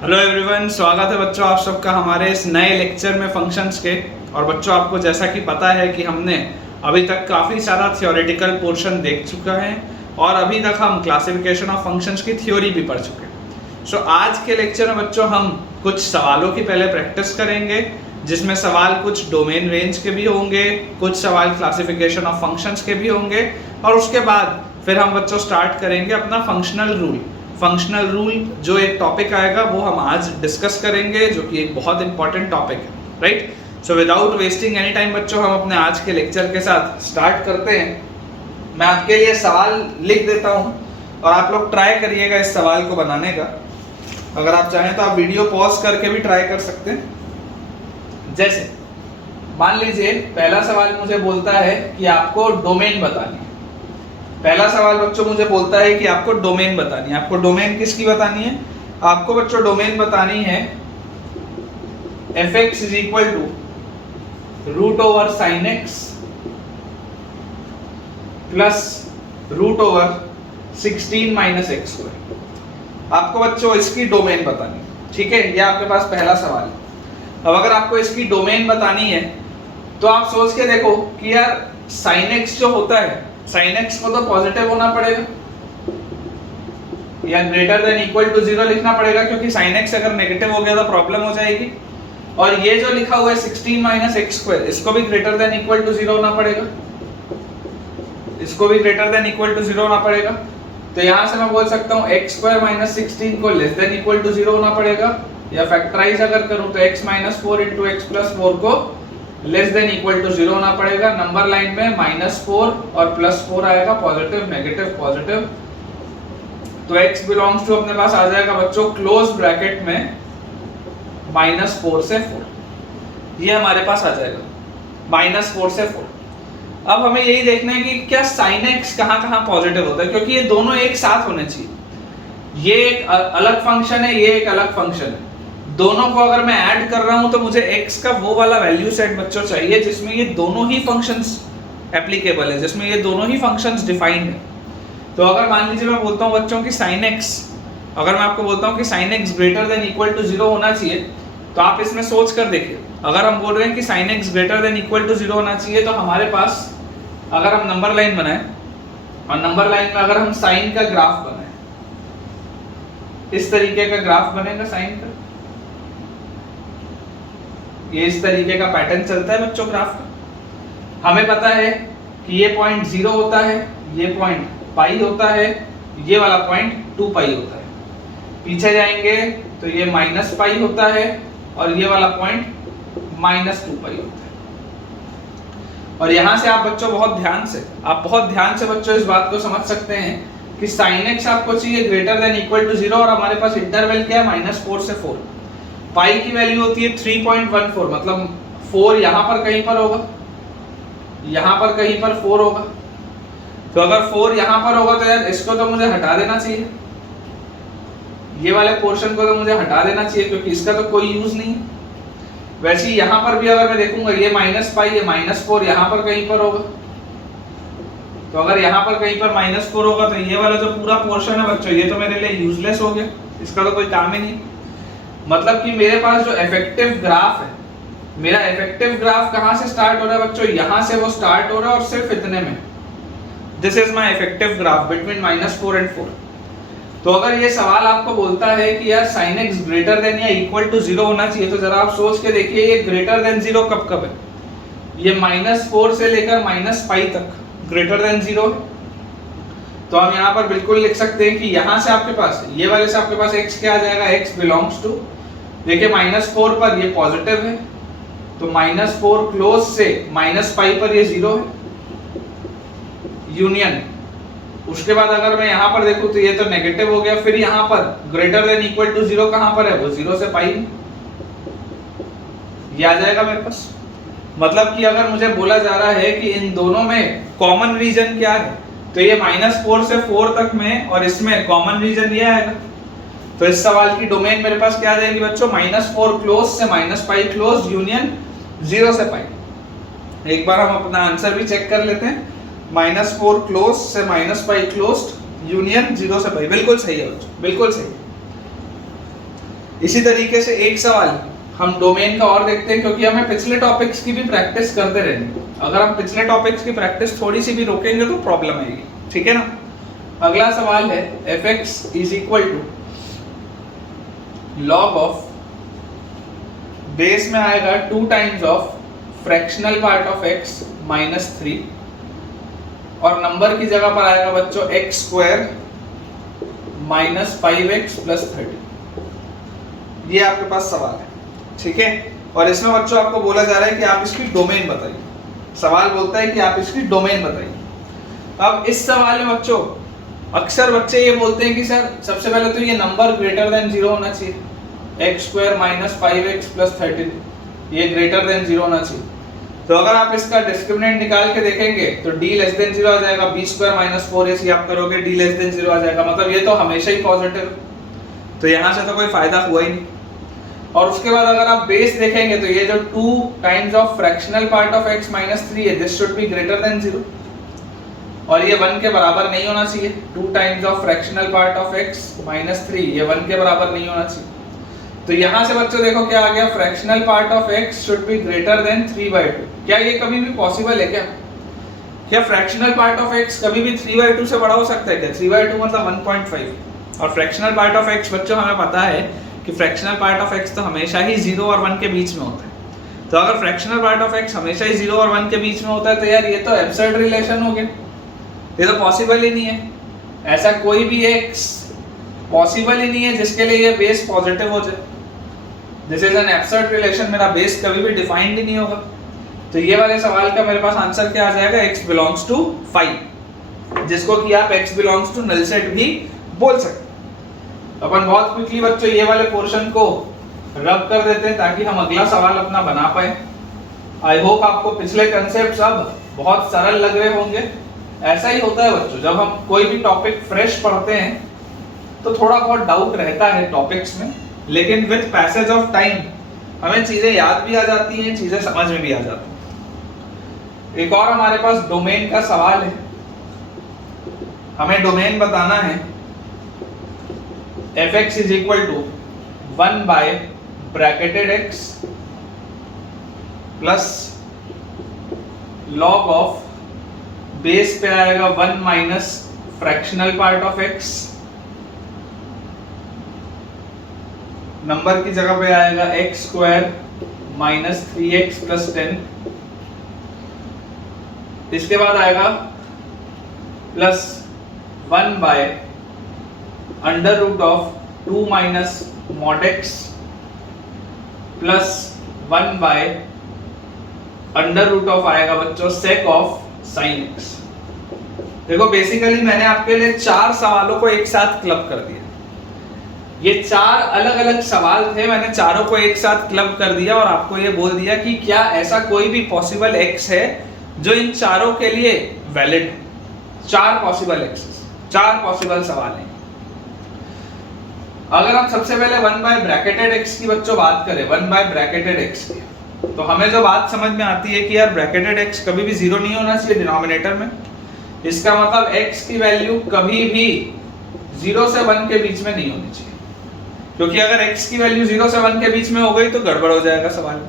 Hello everyone, स्वागत है बच्चों आप सबका हमारे इस नए लेक्चर में फंक्शंस के। और बच्चों आपको जैसा कि पता है कि हमने अभी तक काफ़ी सारा थियोरेटिकल पोर्शन देख चुका है और अभी तक हम क्लासिफिकेशन ऑफ फंक्शंस की थ्योरी भी पढ़ चुके हैं। सो आज के लेक्चर में बच्चों हम कुछ सवालों की पहले प्रैक्टिस करेंगे, जिसमें सवाल कुछ डोमेन रेंज के भी होंगे, कुछ सवाल क्लासिफिकेशन ऑफ फंक्शंस के भी होंगे और उसके बाद फिर हम बच्चों स्टार्ट करेंगे अपना फंक्शनल रूल जो एक टॉपिक आएगा वो हम आज डिस्कस करेंगे, जो कि एक बहुत इंपॉर्टेंट टॉपिक है, right. So without wasting any time बच्चों हम अपने आज के लेक्चर के साथ स्टार्ट करते हैं। मैं आपके लिए सवाल लिख देता हूं और आप लोग ट्राई करिएगा इस सवाल को बनाने का। अगर आप चाहें तो आप वीडियो पॉज करके भी ट्राई कर सकते हैं। जैसे मान लीजिए पहला सवाल मुझे बोलता है कि आपको डोमेन बतानी है। पहला सवाल बच्चों मुझे बोलता है कि आपको डोमेन बतानी है। आपको डोमेन किसकी बतानी है? आपको बच्चों डोमेन बतानी है f(x) is equal to root over sine x plus root over 16 minus x square. आपको बच्चों इसकी डोमेन बतानी है, ठीक है। ये आपके पास पहला सवाल है। अब अगर आपको इसकी डोमेन बतानी है तो आप सोच के देखो कि यार साइन एक्स जो होता है, साइन एक्स को तो पॉजिटिव होना पड़ेगा या ग्रेटर देन इक्वल टू 0 लिखना पड़ेगा, क्योंकि साइन एक्स अगर नेगेटिव हो गया तो प्रॉब्लम हो जाएगी। और ये जो लिखा हुआ है 16 माइनस एक्स स्क्वायर, इसको भी ग्रेटर देन इक्वल टू 0 होना पड़ेगा, इसको भी ग्रेटर देन इक्वल टू 0 होना पड़ेगा। तो यहां से मैं बोल सकता हूं x स्क्वायर माइनस 16 को लेस देन इक्वल टू 0 होना पड़ेगा, या फैक्टराइज अगर करूं तो x minus 4 into x plus 4 को लेस देन इक्वल टू 0 होना पड़ेगा। नंबर लाइन में -4 और +4 आएगा, पॉजिटिव नेगेटिव पॉजिटिव। तो x बिलोंग्स टू अपने पास आ जाएगा बच्चों क्लोज ब्रैकेट में -4 से 4। ये हमारे पास आ जाएगा -4 से 4। अब हमें यही देखना है कि क्या sin x कहां-कहां पॉजिटिव होता है, क्योंकि ये दोनों एक साथ होने चाहिए। ये एक अलग फंक्शन है, ये एक अलग फंक्शन है। दोनों को अगर मैं ऐड कर रहा हूं तो मुझे x का वो वाला वैल्यू सेट बच्चों चाहिए जिसमें ये दोनों ही फंक्शंस एप्लीकेबल है, जिसमें ये दोनों ही फंक्शंस डिफाइंड है। तो अगर मान लीजिए मैं बोलता हूं बच्चों की sin x, अगर मैं आपको बोलता हूं कि sin x greater than equal to 0 होना चाहिए, तो आप इसमें सोच कर देखिए। अगर हम बोल रहे हैं कि sin x greater than equal to 0 होना चाहिए, तो हमारे पास अगर हम नंबर लाइन बनाएं और नंबर लाइन में अगर हम साइन का ग्राफ बनाएं, इस तरीके का ग्राफ बनेगा साइन का। ये इस तरीके का पैटर्न चलता है बच्चों ग्राफ का। हमें पता है कि ये पॉइंट 0 होता है, ये पॉइंट पाई होता है, ये वाला पॉइंट 2 पाई होता है। पीछे जाएंगे तो ये माइनस पाई होता है और ये वाला पॉइंट -2 पाई होता है। और यहां से आप बच्चों बहुत ध्यान से बच्चों इस बात को समझ सकते हैं कि sin x आपको चाहिए ग्रेटर देन इक्वल टू 0 और हमारे पास इंटरवल क्या है -4 से 4। पाई की वैल्यू होती है 3.14, मतलब 4 यहां पर कहीं पर होगा, यहां पर कहीं पर 4 होगा। तो अगर 4 यहां पर होगा तो यार इसको तो मुझे हटा देना चाहिए, ये वाले पोर्शन को तो मुझे हटा देना चाहिए, क्योंकि इसका तो कोई यूज नहीं है। वैसे ही यहां पर भी अगर मैं देखूंगा ये -पाई, ये -4 यहां पर कहीं पर होगा। तो अगर यहां पर कहीं पर -4 होगा तो ये वाला जो पूरा पोर्शन है बच्चों, ये तो मेरे लिए यूजलेस हो गया, इसका तो कोई काम ही नहीं। मतलब कि मेरे पास जो इफेक्टिव ग्राफ है, मेरा इफेक्टिव ग्राफ कहां से स्टार्ट हो रहा है बच्चों? यहां से वो स्टार्ट हो रहा है और सिर्फ इतने में। This is my effective graph between -4 and 4। तो अगर ये सवाल आपको बोलता है कि यार sin x ग्रेटर देन या इक्वल टू 0 होना चाहिए, तो जरा आप सोच के देखिए ये ग्रेटर देन 0 कब कब है? ये -4 से लेकर -पाई तक ग्रेटर देन 0 है। तो हम यहाँ पर बिल्कुल लिख सकते हैं कि यहाँ से आपके पास, ये वाले से आपके पास x क्या आ जाएगा? x बिलोंग्स टू, देखिए -4 पर ये पॉजिटिव है, तो -4 क्लोज से -पाई पर ये 0 है, यूनियन। उसके बाद अगर मैं यहाँ पर देखूं तो ये तो नेगेटिव हो गया, फिर यहाँ पर ग्रेटर देन इक्वल टू 0 कहां पर है? वो 0 से पाई, ये आ जाएगा मेरे पास। मतलब कि अगर मुझे बोला जा रहा है कि इन दोनों में कॉमन रीजन क्या है, तो ये -4 से 4 तक में और इसमें कॉमन रीजन ये आएगा। तो इस सवाल की डोमेन मेरे पास क्या आ जाएगी बच्चों? -4 क्लोज से -पाई क्लोज, यूनियन 0 से पाई। एक बार हम अपना आंसर भी चेक कर लेते हैं। -4 क्लोज से -पाई क्लोज, यूनियन 0 से पाई। बिल्कुल सही है बच्चों, बिल्कुल सही है। इसी तरीके से एक सवाल हम डोमेन का और देखते हैं, क्योंकि हमें पिछले टॉपिक्स की भी प्रैक्टिस करते रहेंगे। अगर हम पिछले टॉपिक्स की प्रैक्टिस थोड़ी सी भी रोकेंगे तो प्रॉब्लम आएगी, ठीक है ना। अगला सवाल है fx is equal to log of, base में आएगा 2 times of fractional part of x minus 3, और नंबर की जगह पर आएगा बच्चों x square minus 5x plus 30। ये आपके पास सवाल है, ठीक है। और इसमें बच्चों आपको बोला जा रहा है कि आप इसकी डोमेन बताइए। सवाल बोलता है कि आप इसकी डोमेन बताइए। अब इस सवाल में बच्चों अक्सर बच्चे ये बोलते हैं कि सर सबसे पहले तो ये नंबर ग्रेटर देन 0 होना चाहिए, x square minus 5x plus 13 ये ग्रेटर देन 0 होना चाहिए। तो अगर आप इसका डिस्क्रिमिनेंट निकाल के देखेंगे तो d लेस देन 0 आ जाएगा, b स्क्वायर माइनस 4ac आप करोगे d लेस देन 0 आ जाएगा, मतलब ये तो हमेशा ही पॉजिटिव, तो यहाँ से तो कोई फायदा हुआ ही नहीं। और उसके बाद अगर आप बेस देखेंगे तो ये जो 2 times of fractional part of x minus 3 है, this should be greater than 0, और ये 1 के बराबर नहीं होना चाहिए। 2 times of fractional part of x minus 3 ये 1 के बराबर नहीं होना चाहिए। तो यहाँ से बच्चों देखो क्या आ गया, fractional part of x should be greater then 3/2। क्या ये कभी भी पॉसिबल है क्या? क्या फ्रैक्शनल पार्ट ऑफ x कभी भी 3/2 से बड़ा हो सकता है क्या? 3/2 मतलब 1.5, और फ्रैक्शनल पार्ट ऑफ x बच्चों हमें पता है कि फ्रैक्शनल पार्ट ऑफ x तो हमेशा ही 0 और 1 के बीच में होता है। तो अगर फ्रैक्शनल पार्ट ऑफ x हमेशा ही 0 और 1 के बीच में होता है तो यार ये तो एब्सर्ड रिलेशन हो गया, ये तो पॉसिबल ही नहीं है। ऐसा कोई भी x पॉसिबल ही नहीं है जिसके लिए ये बेस पॉजिटिव हो जाए। This is an absurd relation, मेरा बेस कभी भी डिफाइंड ही नहीं होगा। तो ये वाले सवाल का मेरे पास आंसर क्या आ जाएगा, x बिलोंग्स टू 5, जिसको कि आप x belongs to null set भी बोल सकते। अपन बहुत क्विकली बच्चों ये वाले पोर्शन को रब कर देते हैं ताकि हम अगला सवाल अपना बना पाए। आई होप आपको पिछले कंसेप्ट अब बहुत सरल लग रहे होंगे। ऐसा ही होता है बच्चों, जब हम कोई भी टॉपिक फ्रेश पढ़ते हैं तो थोड़ा बहुत डाउट रहता है टॉपिक्स में, लेकिन विद पैसेज ऑफ टाइम हमें चीजें याद भी आ जाती हैं, चीजें समझ में भी आ जाती हैं। एक और हमारे पास डोमेन का सवाल है। हमें डोमेन बताना है fx is equal to 1 by bracketed x plus log of, base पे आएगा 1 minus fractional part of x, number की जगह पे आएगा x square minus 3x plus 10, इसके बाद आएगा plus 1 by under root of 2 minus mod x plus 1 by under root of आएगा बच्चों सेक ऑफ साइन x। देखो बेसिकली मैंने आपके लिए 4 सवालों को एक साथ क्लब कर दिया। ये 4 अलग अलग सवाल थे, मैंने चारों को एक साथ क्लब कर दिया और आपको ये बोल दिया कि क्या ऐसा कोई भी पॉसिबल x है जो इन चारों के लिए वैलिड है। 4 पॉसिबल एक्सेस, 4 पॉसिबल सवाल हैं। अगर हम सबसे पहले 1 बाय ब्रैकेटेड x की बच्चों बात करें, 1 बाय ब्रैकेटेड x की, तो हमें जो बात समझ में आती है कि यार ब्रैकेटेड x कभी भी 0 नहीं होना चाहिए डिनोमिनेटर में। इसका मतलब x की वैल्यू कभी भी 0 से 1 के बीच में नहीं होनी चाहिए, क्योंकि अगर x की वैल्यू 0 से 1 के बीच में हो गई तो गड़बड़ हो जाएगा सवाल।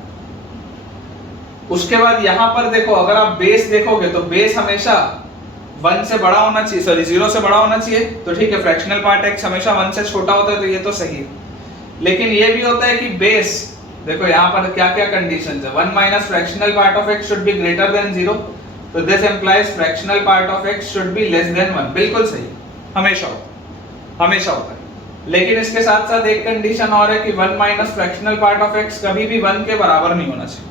उसके बाद यहाँ पर देखो, अगर आप बेस देखोगे तो बेस हमेशा 1 से बड़ा होना चाहिए, सॉरी 0 से बड़ा होना चाहिए, तो ठीक है फ्रैक्शनल पार्ट x हमेशा 1 से छोटा होता है, तो ये तो सही है। लेकिन ये भी होता है कि बेस, देखो यहाँ पर क्या क्या कंडीशंस है, 1 minus fractional part of x should be greater than 0, तो this implies fractional part of x should be less then 1। बिल्कुल सही, हमेशा होता है। लेकिन इसके साथ साथ एक कंडीशन और है कि 1 minus fractional part of x कभी भी 1 के बराबर नहीं होना चाहिए,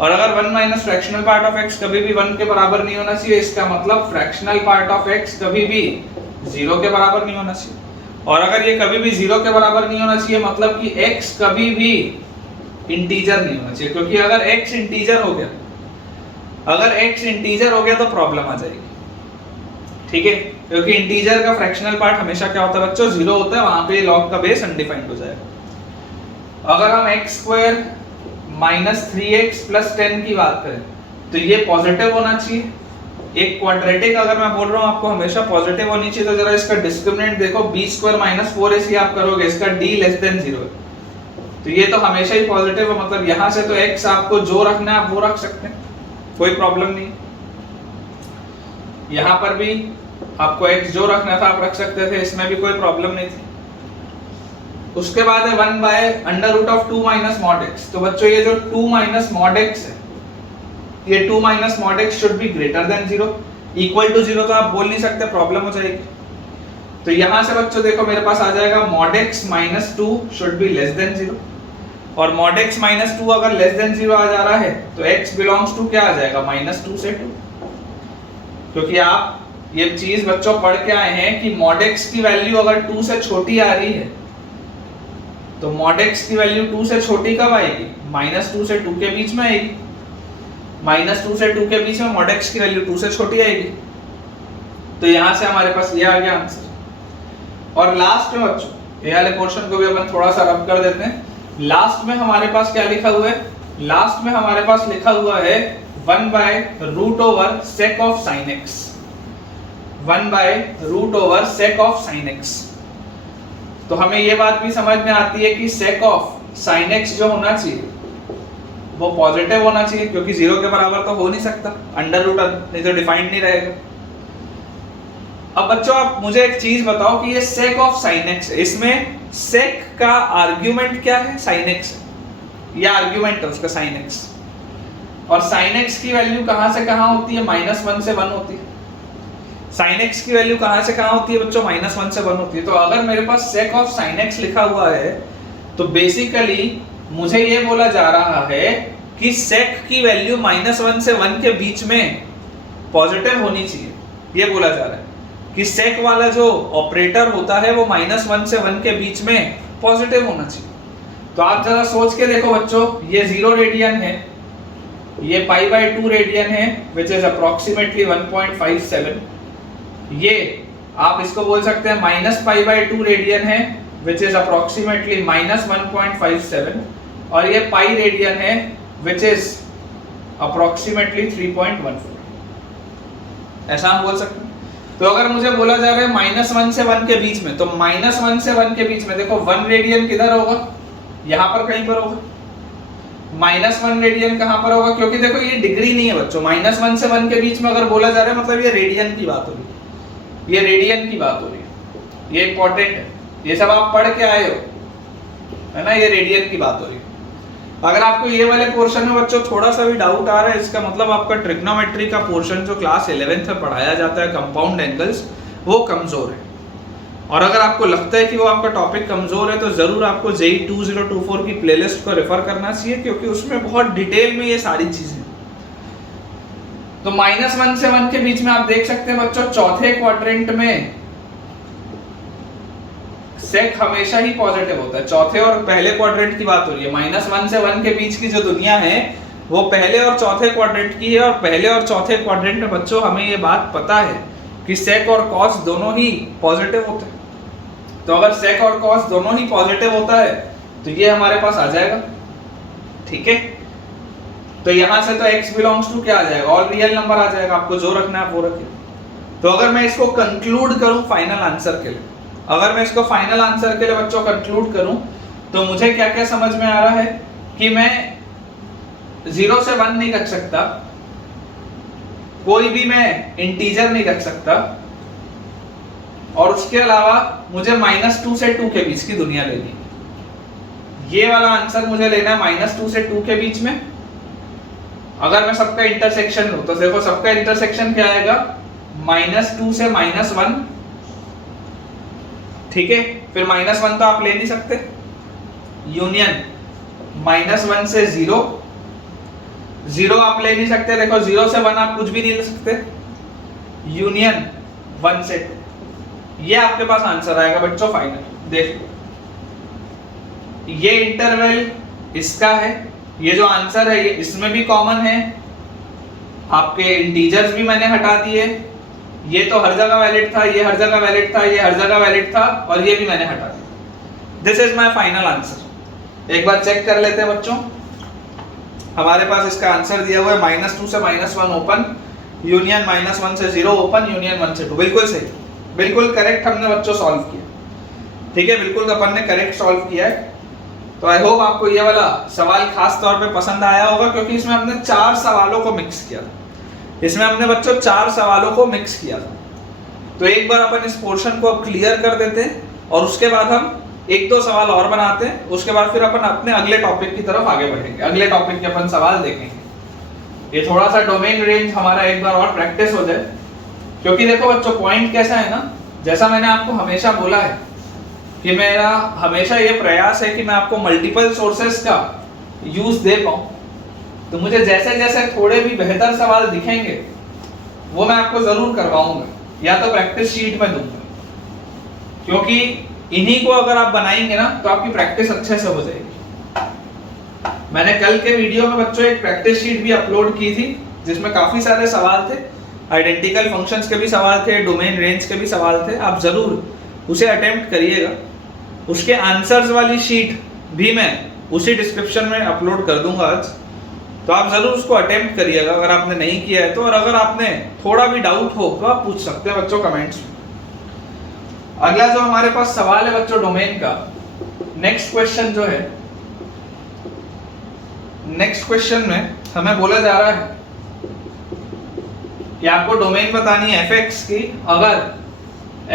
और अगर 1 minus fractional part of x कभी भी 1 के बराबर नहीं होना चाहिए, इसका मतलब फ्रैक्शनल पार्ट ऑफ x कभी भी 0 के बराबर नहीं होना चाहिए। और अगर ये कभी भी 0 के बराबर नहीं होना चाहिए मतलब कि x कभी भी इंटीजर नहीं होना चाहिए, क्योंकि अगर x इंटीजर हो गया तो प्रॉब्लम आ जाएगी, ठीक है। क्योंकि इंटीजर का फ्रैक्शनल पार्ट हमेशा क्या होता है बच्चों, 0 होता है, वहां पे लॉग का बेस अनडिफाइंड हो जाएगा। अगर हम x square minus 3x plus 10 की बात करें तो ये पॉजिटिव होना चाहिए। एक क्वाड्रेटिक अगर मैं बोल रहा हूं आपको हमेशा पॉजिटिव होनी चाहिए, तो जरा इसका डिस्क्रिमिनेंट देखो, b स्क्वायर माइनस 4ac आप करोगे, इसका d लेस देन 0 है, तो ये तो हमेशा ही पॉजिटिव है, मतलब यहां से तो x आपको जो रखना है आप वो रख सकते हैं, कोई प्रॉब्लम नहीं। यहां पर भी आपको x जो रखना था आप रख सकते थे, इसमें भी कोई प्रॉब्लम नहीं थी। उसके बाद है 1 by under root of 2 minus mod x। तो बच्चों ये जो 2 माइनस मॉड x है, ये 2 minus mod x should be greater than 0, equal to 0 तो आप बोल नहीं सकते, प्रॉब्लम हो जाएगी। तो यहां से बच्चों देखो मेरे पास आ जाएगा mod x minus 2 should be less than 0, और मॉड x माइनस 2 अगर लेस देन 0 आ जा रहा है तो x बिलोंग्स टू क्या आ जाएगा, माइनस 2 से 2, क्योंकि आप ये चीज बच्चों पढ़ के आए हैं कि मॉड x की वैल्यू अगर 2 से छोटी आ रही है तो मॉड x की वैल्यू 2 से छोटी कब आएगी, माइनस 2 से 2 के बीच में आएगी। माइनस 2 से 2 के बीच में मॉड x की वैल्यू 2 से छोटी आएगी। तो यहां से हमारे पास ये आ गया आंसर। और लास्ट में बच्चों ये वाले पोर्शन को भी अपन थोड़ा सा रब कर देते हैं। लास्ट में हमारे पास क्या लिखा हुआ है, लास्ट में हमारे पास लिखा हुआ है 1 by root over sec of sine x, 1 by root over sec of sine x। तो हमें ये बात भी समझ में आती है कि सेक ऑफ साइन x जो होना चाहिए वो पॉजिटिव होना चाहिए, क्योंकि 0 के बराबर तो हो नहीं सकता, अंडर रूट नहीं तो डिफाइंड नहीं रहेगा। अब बच्चों आप मुझे एक चीज बताओ कि ये सेक ऑफ साइन x, इसमें सेक का आर्ग्यूमेंट क्या है, साइन x, ये आर्ग्यूमेंट है उसका साइन x, और साइन x की वैल्यू कहां से कहां होती है, -1 से 1 होती है। साइन x की वैल्यू कहां से कहां होती है बच्चों, -1 से 1 होती है। तो अगर मेरे पास सेक ऑफ साइन x लिखा हुआ है तो बेसिकली मुझे ये बोला जा रहा है कि सेक की वैल्यू -1 से 1 के बीच में पॉजिटिव होनी चाहिए। ये बोला जा रहा है कि सेक वाला जो ऑपरेटर होता है वो -1 से 1 के बीच में पॉजिटिव होना चाहिए। तो आप जरा सोच के देखो बच्चों, ये 0 रेडियन है, ये π/2 रेडियन है विच इज अप्रोक्सीमेटली 1.57, ये आप इसको बोल सकते हैं -π/2 रेडियन है विच इज अप्रोक्सीमेटली -1.57, और ये पाई रेडियन है विच इज अप्रोक्सीमेटली 3.14, ऐसा हम बोल सकते हैं। तो अगर मुझे बोला जा रहा है -1 से 1 के बीच में, तो -1 से 1 के बीच में देखो 1 रेडियन किधर होगा, यहां पर कहीं पर होगा। -1 रेडियन कहां पर होगा, क्योंकि देखो ये डिग्री नहीं है बच्चों, -1 से 1 के बीच में अगर बोला जा रहा है मतलब ये रेडियन की बात हो रही है, ये रेडियन की बात हो रही है, ये इंपॉर्टेंट है, ये सब आप पढ़ के आए हो, है ना, ये रेडियन की बात हो रही है। अगर आपको ये वाले पोर्शन में बच्चों थोड़ा सा भी डाउट आ रहा है, इसका मतलब आपका ट्रिग्नोमेट्री का पोर्शन जो क्लास 11th में पढ़ाया जाता है, कंपाउंड एंगल्स, वो कमजोर है। और अगर आपको लगता है कि वो आपका टॉपिक कमजोर है तो जरूर आपको JEE 2024 की प्लेलिस्ट को रेफर करना चाहिए, क्योंकि उसमें बहुत डिटेल में ये सारी चीजें। तो -1 से 1 के बीच में आप देख सकते हैं बच्चों, चौथे क्वाड्रेंट में सेक हमेशा ही पॉजिटिव होता है। चौथे और पहले क्वाड्रेंट की बात हो रही है, -1 से 1 के बीच की जो दुनिया है वो पहले और चौथे क्वाड्रेंट की है, और पहले और चौथे क्वाड्रेंट में बच्चों हमें ये बात पता है कि सेक और कॉस दोनों ही पॉजिटिव होते हैं। तो अगर सेक और कॉस दोनों ही पॉजिटिव होता है तो ये हमारे पास आ जाएगा, ठीक है। तो यहां से तो x बिलोंग्स टू क्या आ जाएगा, ऑल रियल नंबर आ जाएगा, आपको जो रखना है वो रखिए। तो अगर मैं इसको कंक्लूड करूं फाइनल आंसर के लिए, अगर मैं इसको फाइनल आंसर के लिए बच्चों कंक्लूड करूं तो मुझे क्या क्या समझ में आ रहा है कि मैं 0 से 1 नहीं रख सकता, कोई भी मैं इंटीजर नहीं रख सकता, और उसके अलावा मुझे -2 से 2 के बीच की दुनिया लेनी है। ये वाला आंसर मुझे लेना है -2 से 2 के बीच में। अगर मैं सबका इंटरसेक्शन लूं तो देखो सबका इंटरसेक्शन क्या आएगा, -2 से -1, ठीक है। फिर -1 तो आप ले नहीं सकते, यूनियन -1 से 0, 0 आप ले नहीं सकते, देखो 0 से 1 आप कुछ भी नहीं ले सकते, यूनियन 1 से 2, ये आपके पास आंसर आएगा बच्चों फाइनल। देखो ये इंटरवल इसका है, ये जो आंसर है ये इसमें भी कॉमन है, आपके इंटीजर्स भी मैंने हटा दिए, ये तो हर जगह वैलिड था, ये हर जगह वैलिड था, ये हर जगह वैलिड था, और ये भी मैंने हटा दिया। This is my final answer. एक बार चेक कर लेते हैं बच्चों, हमारे पास इसका आंसर दिया हुआ है -2 से -1 ओपन, यूनियन -1 से 0 ओपन, यूनियन 1 से 2। बिल्कुल सही, बिल्कुल करेक्ट हमने बच्चों सॉल्व किया, ठीक है, बिल्कुल अपन ने करेक्ट सॉल्व किया है। तो आई होप आपको ये वाला सवाल खास तौर पे पसंद आया होगा, क्योंकि इसमें हमने 4 सवालों को मिक्स किया था। इसमें हमने बच्चों 4 सवालों को मिक्स किया था। तो एक बार अपन इस पोर्शन को अब क्लियर कर देते हैं और उसके बाद हम 1-2 सवाल और बनाते हैं। उसके बाद फिर अपन अपने अगले टॉपिक की तरफ आगे बढ़ेंगे। अगले टॉपिक के अपन सवाल देखेंगे। ये थोड़ा सा डोमेन रेंज हमारा एक बार और प्रैक्टिस हो जाए, क्योंकि देखो बच्चों पॉइंट कैसा है ना, जैसा मैंने आपको हमेशा बोला है कि मेरा हमेशा ये प्रयास है कि मैं आपको मल्टीपल सोर्सेस का यूज दे पाऊं। तो मुझे जैसे जैसे थोड़े भी बेहतर सवाल दिखेंगे वो मैं आपको जरूर करवाऊंगा, या तो प्रैक्टिस शीट में दूंगा, क्योंकि इन्हीं को अगर आप बनाएंगे ना तो आपकी प्रैक्टिस अच्छे से हो जाएगी। मैंने कल के वीडियो में बच्चों एक प्रैक्टिस शीट भी अपलोड की थी, जिसमें काफी सारे सवाल थे, आइडेंटिकल फंक्शंस के भी सवाल थे, डोमेन रेंज के भी सवाल थे। आप जरूर उसे अटेम्प्ट करिएगा। उसके आंसर्स वाली शीट भी मैं उसी डिस्क्रिप्शन में अपलोड कर दूंगा आज, तो आप जरूर उसको अटेम्प्ट करिएगा अगर आपने नहीं किया है तो। और अगर आपने थोड़ा भी डाउट हो तो आप पूछ सकते हैं बच्चों कमेंट्स में। अगला जो हमारे पास सवाल है बच्चों डोमेन का, नेक्स्ट क्वेश्चन जो है, नेक्स्ट क्वेश्चन में हमें बोला जा रहा है कि आपको डोमेन बतानी है fx की, अगर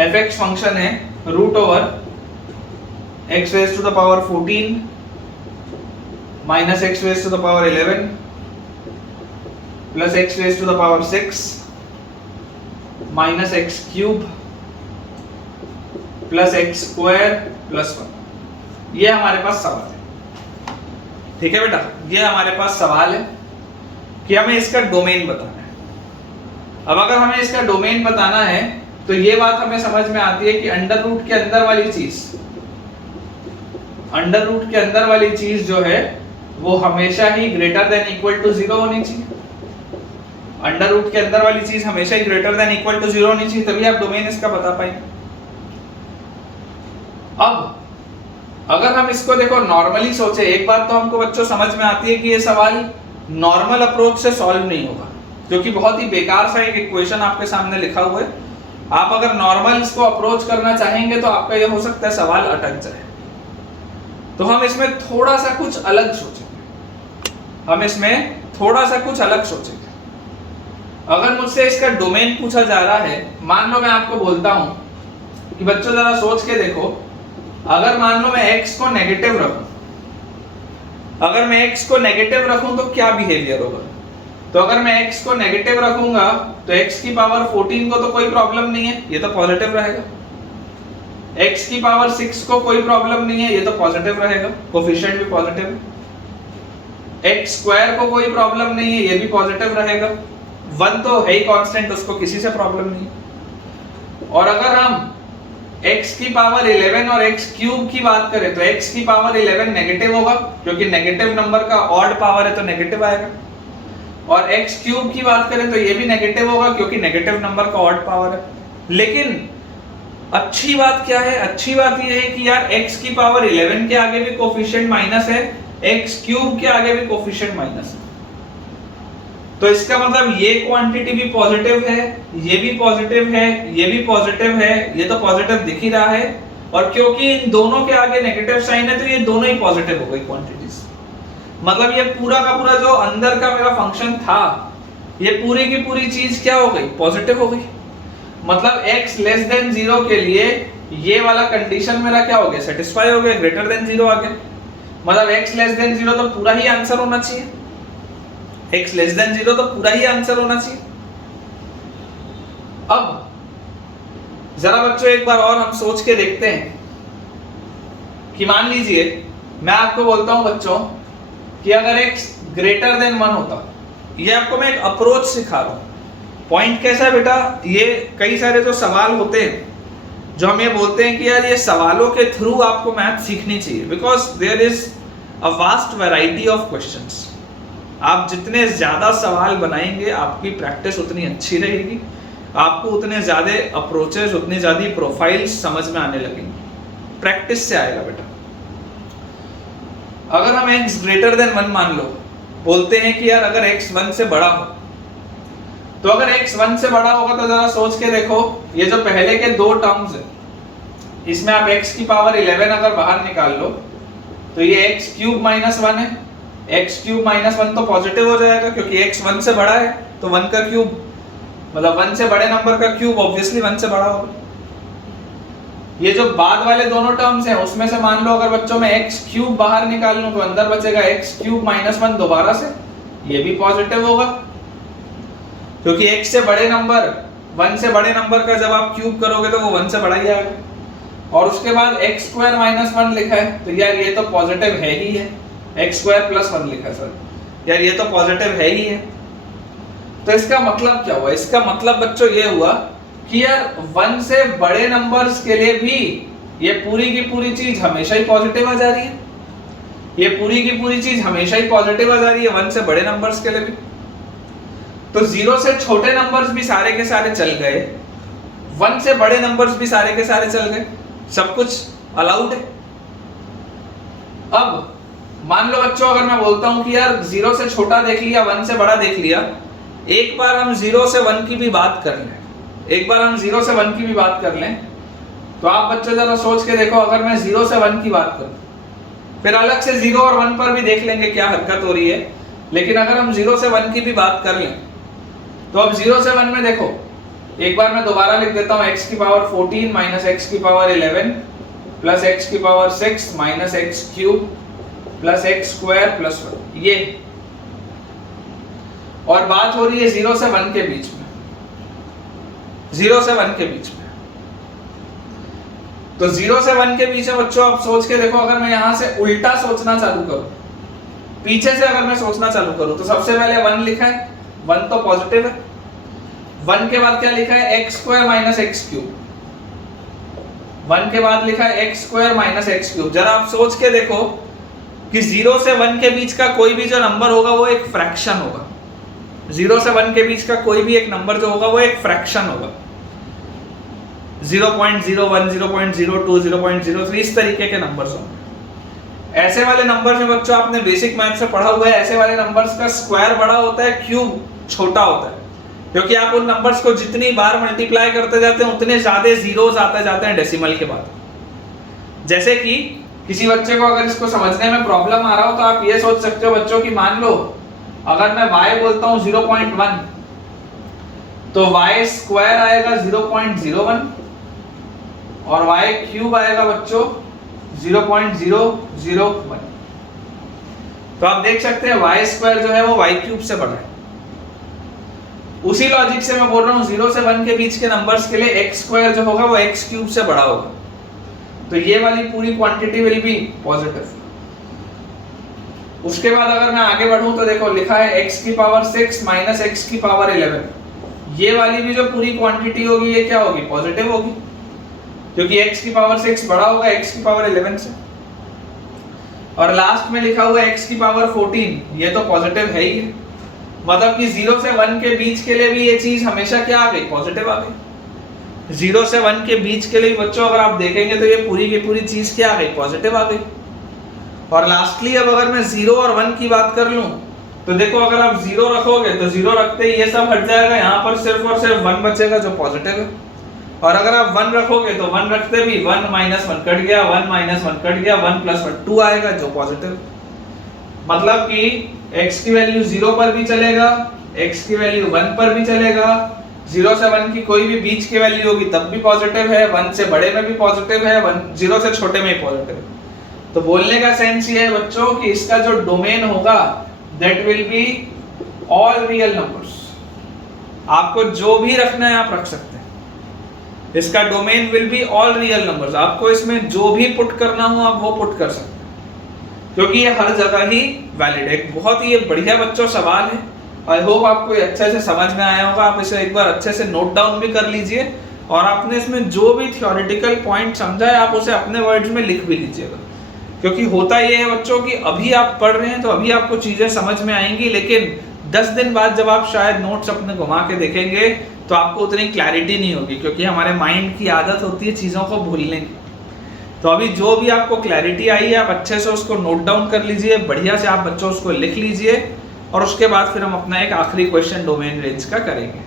fx फंक्शन है root over x raised to the power 14 minus x raised to the power 11 plus x raised to the power 6 minus x cube plus x square plus 1। ये हमारे पास सवाल है। ठीक है बेटा, ये हमारे पास सवाल है कि हमें इसका डोमेन बताना है। अब अगर हमें इसका डोमेन बताना है तो ये बात हमें समझ में आती है कि अंडर रूट के अंदर वाली चीज, अंडर रूट के अंदर वाली चीज जो है वो हमेशा ही ग्रेटर देन इक्वल टू 0 होनी चाहिए। अंडर रूट के अंदर वाली चीज हमेशा ही ग्रेटर देन इक्वल टू 0 होनी चाहिए, तभी आप डोमेन इसका बता पाएंगे। अब अगर हम इसको देखो नॉर्मली सोचे, एक बात तो हमको बच्चों समझ में आती है कि ये सवाल नॉर्मल अप्रोच से सॉल्व नहीं होगा, क्योंकि बहुत ही बेकार सा एक इक्वेशन आपके सामने लिखा हुआ है। आप अगर नॉर्मल इसको अप्रोच करना चाहेंगे तो आपका ये हो सकता है सवाल अटक जाए। तो हम इसमें थोड़ा सा कुछ अलग सोचेंगे, हम इसमें थोड़ा सा कुछ अलग सोचेंगे। अगर मुझसे इसका डोमेन पूछा जा रहा है, मान लो मैं आपको बोलता हूं कि बच्चों जरा सोच के देखो, अगर मान लो मैं x को नेगेटिव रखूं, अगर मैं x को नेगेटिव रखूं तो क्या बिहेवियर होगा? तो अगर मैं x को नेगेटिव रखूंगा तो x की पावर 14 को तो कोई प्रॉब्लम नहीं है, ये तो पॉजिटिव रहेगा। x की पावर 6 को कोई प्रॉब्लम नहीं है, ये तो पॉजिटिव रहेगा, कोफिशिएंट भी पॉजिटिव है। x स्क्वायर को कोई प्रॉब्लम नहीं है, ये भी पॉजिटिव रहेगा। 1 तो है ही कांस्टेंट, उसको किसी से प्रॉब्लम नहीं है। और अगर हम x की पावर 11 और x क्यूब की बात करें तो x की पावर 11 नेगेटिव होगा, क्योंकि नेगेटिव नंबर का ऑड पावर है तो नेगेटिव आएगा। और x क्यूब की बात करें तो ये भी नेगेटिव होगा, क्योंकि नेगेटिव नंबर का ऑड पावर है। लेकिन अच्छी बात क्या है? अच्छी बात ये है कि यार x की पावर 11 के आगे भी कोफिशिएंट माइनस है, x क्यूब के आगे भी कोफिशिएंट माइनस है। तो इसका मतलब ये क्वांटिटी भी पॉजिटिव है, ये भी पॉजिटिव है, ये भी पॉजिटिव है, ये तो पॉजिटिव दिख ही रहा है। और क्योंकि इन दोनों के आगे नेगेटिव साइन है तो ये दोनों ही पॉजिटिव हो गई क्वांटिटीज। मतलब ये पूरा का पूरा जो अंदर का मेरा फंक्शन था, ये पूरी की पूरी चीज क्या हो गई? पॉजिटिव हो गई। मतलब x लेस देन 0 के लिए ये वाला कंडीशन मेरा क्या हो गया? सेटिस्फाई हो गया, ग्रेटर देन 0 आ गया। मतलब x लेस देन 0 तो पूरा ही आंसर होना चाहिए, x लेस देन 0 तो पूरा ही आंसर होना चाहिए। अब जरा बच्चों एक बार और हम सोच के देखते हैं कि मान लीजिए मैं आपको बोलता हूं बच्चों कि अगर x ग्रेटर देन 1 होता, ये आपको मैं एक अप्रोच सिखा रहा हूं। पॉइंट कैसा है बेटा? ये कई सारे जो सवाल होते हैं जो हम ये बोलते हैं कि यार ये सवालों के थ्रू आपको मैथ सीखनी चाहिए, because there is a vast variety of questions. आप जितने ज्यादा सवाल बनाएंगे आपकी प्रैक्टिस उतनी अच्छी रहेगी, आपको उतने ज्यादा अप्रोचेस, उतनी ज्यादा प्रोफाइल्स समझ में आने लगेंगी। प्रैक्टिस से आएगा बेटा। अगर हम x ग्रेटर देन 1 मान लो, बोलते हैं कि यार अगर x 1 से बड़ा हो, तो अगर x 1 से बड़ा होगा तो जरा सोच के देखो, ये जो पहले के दो टर्म्स है इसमें आप x की पावर 11 अगर बाहर निकाल लो तो ये एक्स क्यूब माइनस 1 है, एक्स क्यूब माइनस 1 तो पॉजिटिव हो जाएगा क्योंकि एक्स 1 से बड़ा है, तो 1 का क्यूब मतलब 1 से बड़े नंबर का क्यूब ऑब्वियसली 1 से बड़ा होगा। ये जो बाद वाले दोनों टर्म्स हैं उसमें से मान लो अगर बच्चों में एक्स क्यूब बाहर निकाल लूं तो अंदर बचेगा एक्स क्यूब माइनस 1 दोबारा से, ये भी पॉजिटिव होगा क्योंकि एक्स से बड़े नंबर 1 से बड़े नंबर का जब आप क्यूब करोगे तो वो 1 से बड़ा ही आएगा। और उसके बाद एक्स स्क्वायर माइनस 1 लिखा है तो यार ये तो पॉजिटिव है ही है, एक्स स्क्वायर प्लस 1 लिखा है सर, यार ये तो पॉजिटिव है ही है। तो इसका मतलब क्या हुआ? इसका मतलब बच्चों ये हुआ कि यार 1 से बड़े नंबर्स के लिए भी ये पूरी की पूरी चीज हमेशा ही पॉजिटिव आ जा रही है, ये पूरी की पूरी चीज हमेशा ही पॉजिटिव आ जा रही है 1 से बड़े नंबर्स के लिए भी। तो 0 से छोटे नंबर्स भी सारे के सारे चल गए, 1 से बड़े नंबर्स भी सारे के सारे चल गए, सब कुछ अलाउड है। अब मान लो बच्चों अगर मैं बोलता हूं कि यार 0 से छोटा देख लिया 1 से बड़ा देख लिया, एक बार हम 0 से 1 की भी बात कर लें, एक बार हम 0 से 1 की भी बात कर लें, तो आप बच्चों जरा सोच के देखो अगर मैं 0 से 1 की बात करूं, फिर अलग से 0 और 1 पर भी देख लेंगे क्या हरकत हो रही है, लेकिन अगर हम 0 से 1 की भी बात कर लें तो अब 0 से 1 में देखो, एक बार मैं दोबारा लिख देता हूं x की पावर 14 माइनस x की पावर 11 प्लस x की power 6 minus x cube plus x square plus 1, ये और बात हो रही है 0 से 1 के बीच में, 0 से 1 के बीच में। तो 0 से 1 के बीच में बच्चों आप सोच के देखो, अगर मैं यहां से उल्टा सोचना चालू करूं, पीछे से अगर मैं सोचना चालू करूं, तो सबसे पहले 1 लिखा है, 1 तो पॉजिटिव है, 1 के बाद क्या लिखा है x square minus x cube, 1 के बाद लिखा है x square minus x cube. जरा आप सोच के देखो कि 0 से 1 के बीच का कोई भी जो नंबर होगा वो एक फ्रैक्शन होगा, 0 से 1 के बीच का कोई भी एक नंबर जो होगा वो एक फ्रैक्शन होगा, 0.01, 0.02, 0.03 इस तरीके के नंबर्स होंगे। ऐसे वाले नंबर्स में बच्चों आपने बेसिक मैथ से पढ़ा हुआ है, ऐसे वाले नंबर्स का स्क्वायर बड़ा होता है, क्यूब छोटा होता है, क्योंकि आप उन नंबर्स को जितनी बार मल्टीप्लाई करते जाते हैं उतने ज्यादा जीरोस आते जाते हैं डेसिमल के बाद। जैसे कि किसी बच्चे को अगर इसको समझने में प्रॉब्लम आ रहा हो तो आप ये सोच सकते हो बच्चों की, मान लो अगर मैं y बोलता हूं 0.1 तो y स्क्वायर आएगा 0.01 और y क्यूब आएगा बच्चों 0.001। तो आप देख सकते हैं y स्क्वायर जो है वो y क्यूब से बड़ा है। उसी लॉजिक से मैं बोल रहा हूं 0 से 1 के बीच के नंबर्स के लिए x स्क्वायर जो होगा वो x क्यूब से बड़ा होगा, तो ये वाली पूरी क्वांटिटी विल बी पॉजिटिव। उसके बाद अगर मैं आगे बढ़ूं तो देखो लिखा है x की पावर 6 माइनस x की पावर 11, ये वाली भी जो पूरी क्वांटिटी होगी ये क्या होगी? पॉजिटिव होगी, क्योंकि x की पावर 6 बड़ा होगा x की पावर 11 से। और लास्ट में लिखा हुआ है x की पावर 14, ये तो पॉजिटिव है ही है, मतलब कि 0 से 1 के बीच के लिए भी ये चीज हमेशा क्या आ गई? पॉजिटिव आ गई। 0 से 1 के बीच के लिए बच्चों अगर आप देखेंगे तो ये पूरी की पूरी चीज क्या आ गई? पॉजिटिव आ गई। और लास्टली अब अगर मैं 0 और 1 की बात कर लूं तो देखो अगर आप 0 रखोगे तो 0 रखते ही ये सब हट जाएगा, यहाँ पर सिर्फ और सिर्फ 1 बचेगा जो पॉजिटिव है। और अगर आप 1 रखोगे तो 1 रखते भी 1 माइनस 1 कट गया, 1 माइनस 1 कट गया, 1 प्लस 1 2 आएगा जो पॉजिटिव। मतलब कि x की वैल्यू 0 पर भी चलेगा, x की वैल्यू 1 पर भी चलेगा, 0 से 1 की कोई भी बीच की वैल्यू होगी तब भी पॉजिटिव है, 1 से बड़े में भी पॉजिटिव है, 0 से छोटे में भी पॉजिटिव है। तो बोलने का सेंस ये है बच्चों कि इसका जो डोमेन होगा that will be all real numbers. आपको जो भी रखना है आप रख सकते हैं, इसका domain will be all real numbers. आपको इसमें जो भी पुट करना हो आप वो पुट कर सकते हैं, क्योंकि ये हर जगह ही वैलिड है। बहुत ही बढ़िया बच्चों सवाल है, आई होप आपको अच्छे से समझ में आया होगा। आप इसे एक बार अच्छे से नोट डाउन भी कर लीजिए और आपने इसमें जो भी थ्योरेटिकल पॉइंट समझा है आप उसे अपने वर्ड्स में लिख भी लीजिएगा, क्योंकि होता ये है बच्चों कि अभी आप पढ़ रहे हैं तो अभी आपको चीजें समझ में आएंगी, लेकिन 10 दिन बाद जब आप शायद नोट्स अपने घुमा के देखेंगे तो आपको उतनी क्लैरिटी नहीं होगी, क्योंकि हमारे माइंड की आदत होती है चीजों को भूलने की। तो अभी जो भी आपको क्लैरिटी आई है आप अच्छे से उसको नोट डाउन कर लीजिए, बढ़िया से आप बच्चों उसको लिख लीजिए और उसके बाद फिर हम अपना एक आखिरी क्वेश्चन डोमेन रेंज का करेंगे।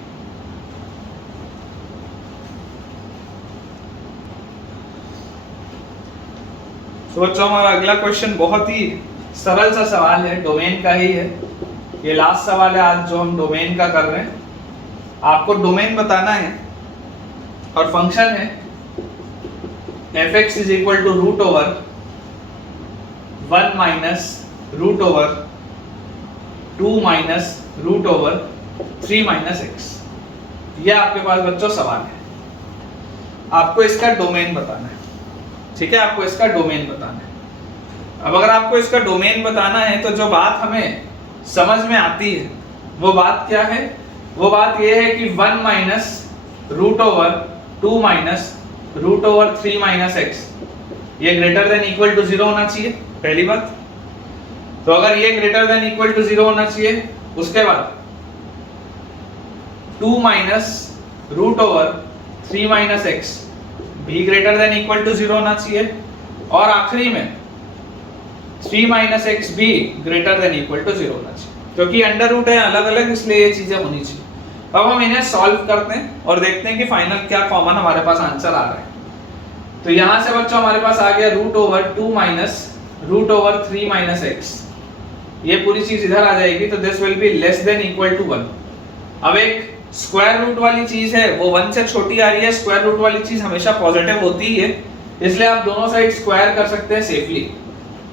तो बच्चों हमारा अगला क्वेश्चन बहुत ही सरल सा सवाल है, डोमेन का ही है। ये लास्ट सवाल है आज जो हम डोमेन का कर रहे हैं। आपको डोमेन बताना है और फंक्शन है f(x) is equal to root over 1 minus root over 2 minus root over 3 minus x. यह आपके पास बच्चों सवाल है, आपको इसका डोमेन बताना है। ठीक है, आपको इसका डोमेन बताना है। अब अगर आपको इसका डोमेन बताना है तो जो बात हमें समझ में आती है वो बात क्या है? वो बात ये है कि 1 minus root over 2 minus root over 3 minus x ये ग्रेटर देन इक्वल टू 0 होना चाहिए, पहली बात। तो अगर ये ग्रेटर देन इक्वल टू 0 होना चाहिए, उसके बाद 2 minus root over 3 minus x भी ग्रेटर देन इक्वल टू 0 होना चाहिए, और आखिरी में 3 माइनस एक्स भी ग्रेटर देन इक्वल टू 0 होना चाहिए। क्योंकि अंडर रूट है अलग अलग, इसलिए ये चीजें होनी चाहिए। अब हम इन्हें सॉल्व करते हैं और देखते हैं कि फाइनल क्या कॉमन हमारे पास आंसर आ रहा है। तो यहां से बच्चों हमारे पास आ गया root over 2 minus root over 3 minus x. ये पूरी चीज इधर आ जाएगी, तो this will be less than equal to 1। अब एक स्क्वायर रूट वाली चीज है वो 1 से छोटी आ रही है, स्क्वायर रूट वाली चीज हमेशा पॉजिटिव होती ही है, इसलिए आप दोनों साइड स्क्वायर कर सकते हैं सेफली।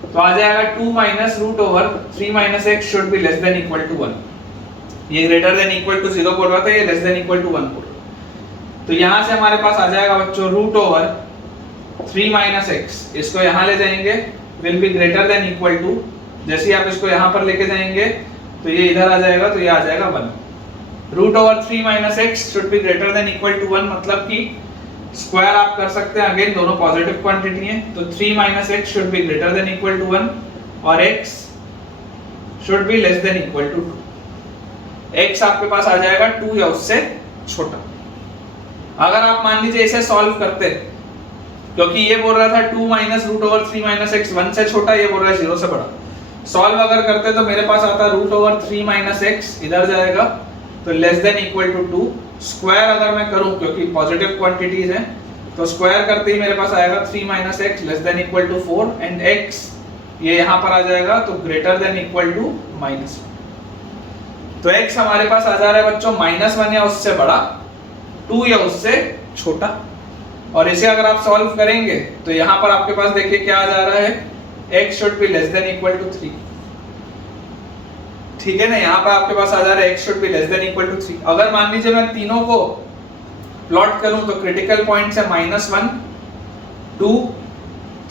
तो आ जाएगा 2 minus root over 3 minus x should be less than equal to 1। ये ग्रेटर देन इक्वल टू 0 बोल रहा था, ये लेस देन इक्वल टू 1 बोल रहा था। तो यहां से हमारे पास आ जाएगा बच्चों रूट ओवर 3 माइनस एक्स, इसको यहां ले जाएंगे, will be greater than equal to, जैसे ही आप इसको यहां पर लेके जाएंगे तो ये इधर आ जाएगा, तो ये आ जाएगा 1। Root over 3 minus x should be greater than equal to 1, मतलब कि स्क्वायर आप कर सकते हैं, अगेन दोनों पॉजिटिव क्वांटिटी हैं, तो 3 minus x should be greater than equal to 1 और x should be less than equal to 2। x आपके पास आ जाएगा 2 या उससे छोटा। अगर आप मान लीजिए इसे सॉल्व करते, क्योंकि ये बोल रहा था 2 minus root over 3 minus x 1 से छोटा, ये बोल रहा है 0 से बड़ा। सॉल्व अगर करते तो मेरे पास आता रूट ओवर 3 माइनस एक्स, इधर जाएगा तो less than equal to 2। Square अगर मैं करूं, क्योंकि पॉजिटिव क्वांटिटीज हैं, तो स्क्वायर करते ही मेरे पास आएगा 3 minus x less than equal to 4 and x ये यहां पर आ जाएगा तो greater than equal to minus. तो x हमारे पास आ जा रहा है बच्चों -1 या उससे बड़ा, 2 या उससे छोटा। और इसे अगर आप सॉल्व करेंगे तो यहां पर आपके पास देखिए क्या आ जा रहा है, x should be less than equal to 3। ठीक है ना, यहाँ पर आपके पास आ जा रहा है x should be less than equal to 3। अगर मान लीजिए मैं तीनों को प्लॉट करूं तो क्रिटिकल पॉइंट्स है -1, 2,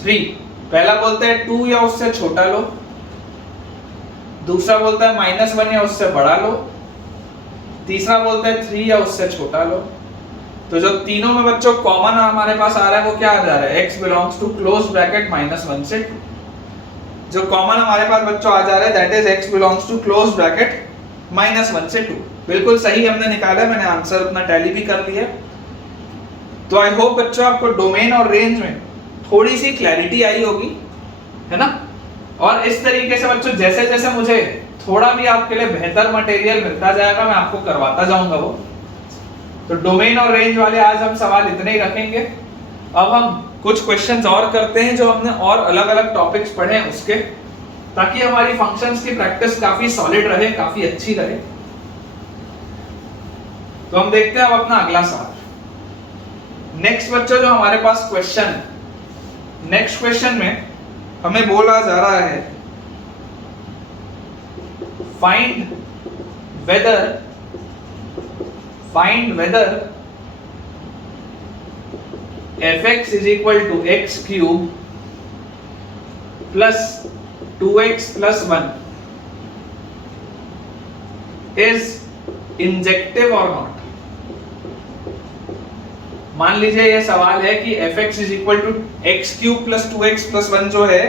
3। पहला बोलता है 2 या उससे छोटा लो, दूसरा बोलता है -1 या उससे बड़ा लो, तीसरा बोलता है 3 या उससे छोटा लो। तो जो तीनों में बच्चों कॉमन हमारे पास आ रहा है वो क्या आ जा रहा है, x belongs to close bracket -1 से 2। जो कॉमन हमारे पास बच्चों आ जा रहा है that is x belongs to close bracket -1 से 2। बिल्कुल सही हमने निकाला, मैंने आंसर अपना टैली भी कर लिया। तो आई होप बच्चों आपको डोमेन और रेंज में थोड़ी सी क्लैरिटी आई होगी, है ना। और इस तरीके से बच्चों जैसे जैसे मुझे थोड़ा भी आपके लिए बेहतर मटेरियल मिलता जाएगा मैं आपको करवाता जाऊंगा वो। तो डोमेन और रेंज वाले आज हम सवाल इतने ही रखेंगे। अब हम कुछ क्वेश्चंस और करते हैं जो हमने और अलग अलग टॉपिक्स पढ़े हैं उसके, ताकि हमारी फंक्शंस की प्रैक्टिस काफी सॉलिड रहे, काफी अच्छी रहे। तो हम देखते हैं अब अपना अगला सवाल। नेक्स्ट बच्चों जो हमारे पास क्वेश्चन, नेक्स्ट क्वेश्चन में हमें बोला जा रहा है find weather f(x) is equal to x cube plus 2x plus 1 is injective or not। मान लीजिए ये सवाल है कि f(x) is equal to x cube plus 2x plus 1 जो है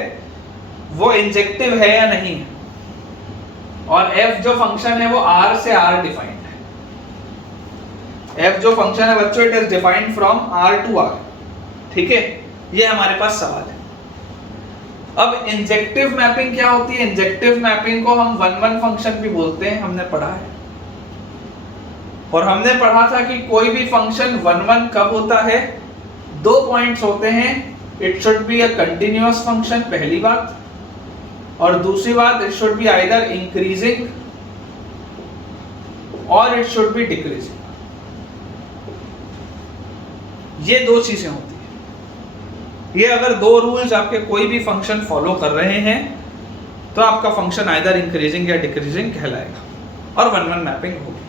वो इंजेक्टिव है या नहीं है, और f जो फंक्शन है वो r से r डिफाइंड है। f जो फंक्शन है बच्चों it is defined from r to r। ठीक है, ये हमारे पास सवाल है। अब इंजेक्टिव मैपिंग क्या होती है? इंजेक्टिव मैपिंग को हम 1-1 फंक्शन भी बोलते हैं, हमने पढ़ा है। और हमने पढ़ा था कि कोई भी फंक्शन 1-1 कब होता है, 2 पॉइंट्स होते हैं it should be a continuous function, पहली बात, और दूसरी बात it should be either increasing और इट शुड बी डिक्रीजिंग। ये दो चीजें होती है। ये अगर दो रूल्स आपके कोई भी फंक्शन फॉलो कर रहे हैं तो आपका फंक्शन आइदर इंक्रीजिंग या डिक्रीजिंग कहलाएगा और 1-1 मैपिंग होगी।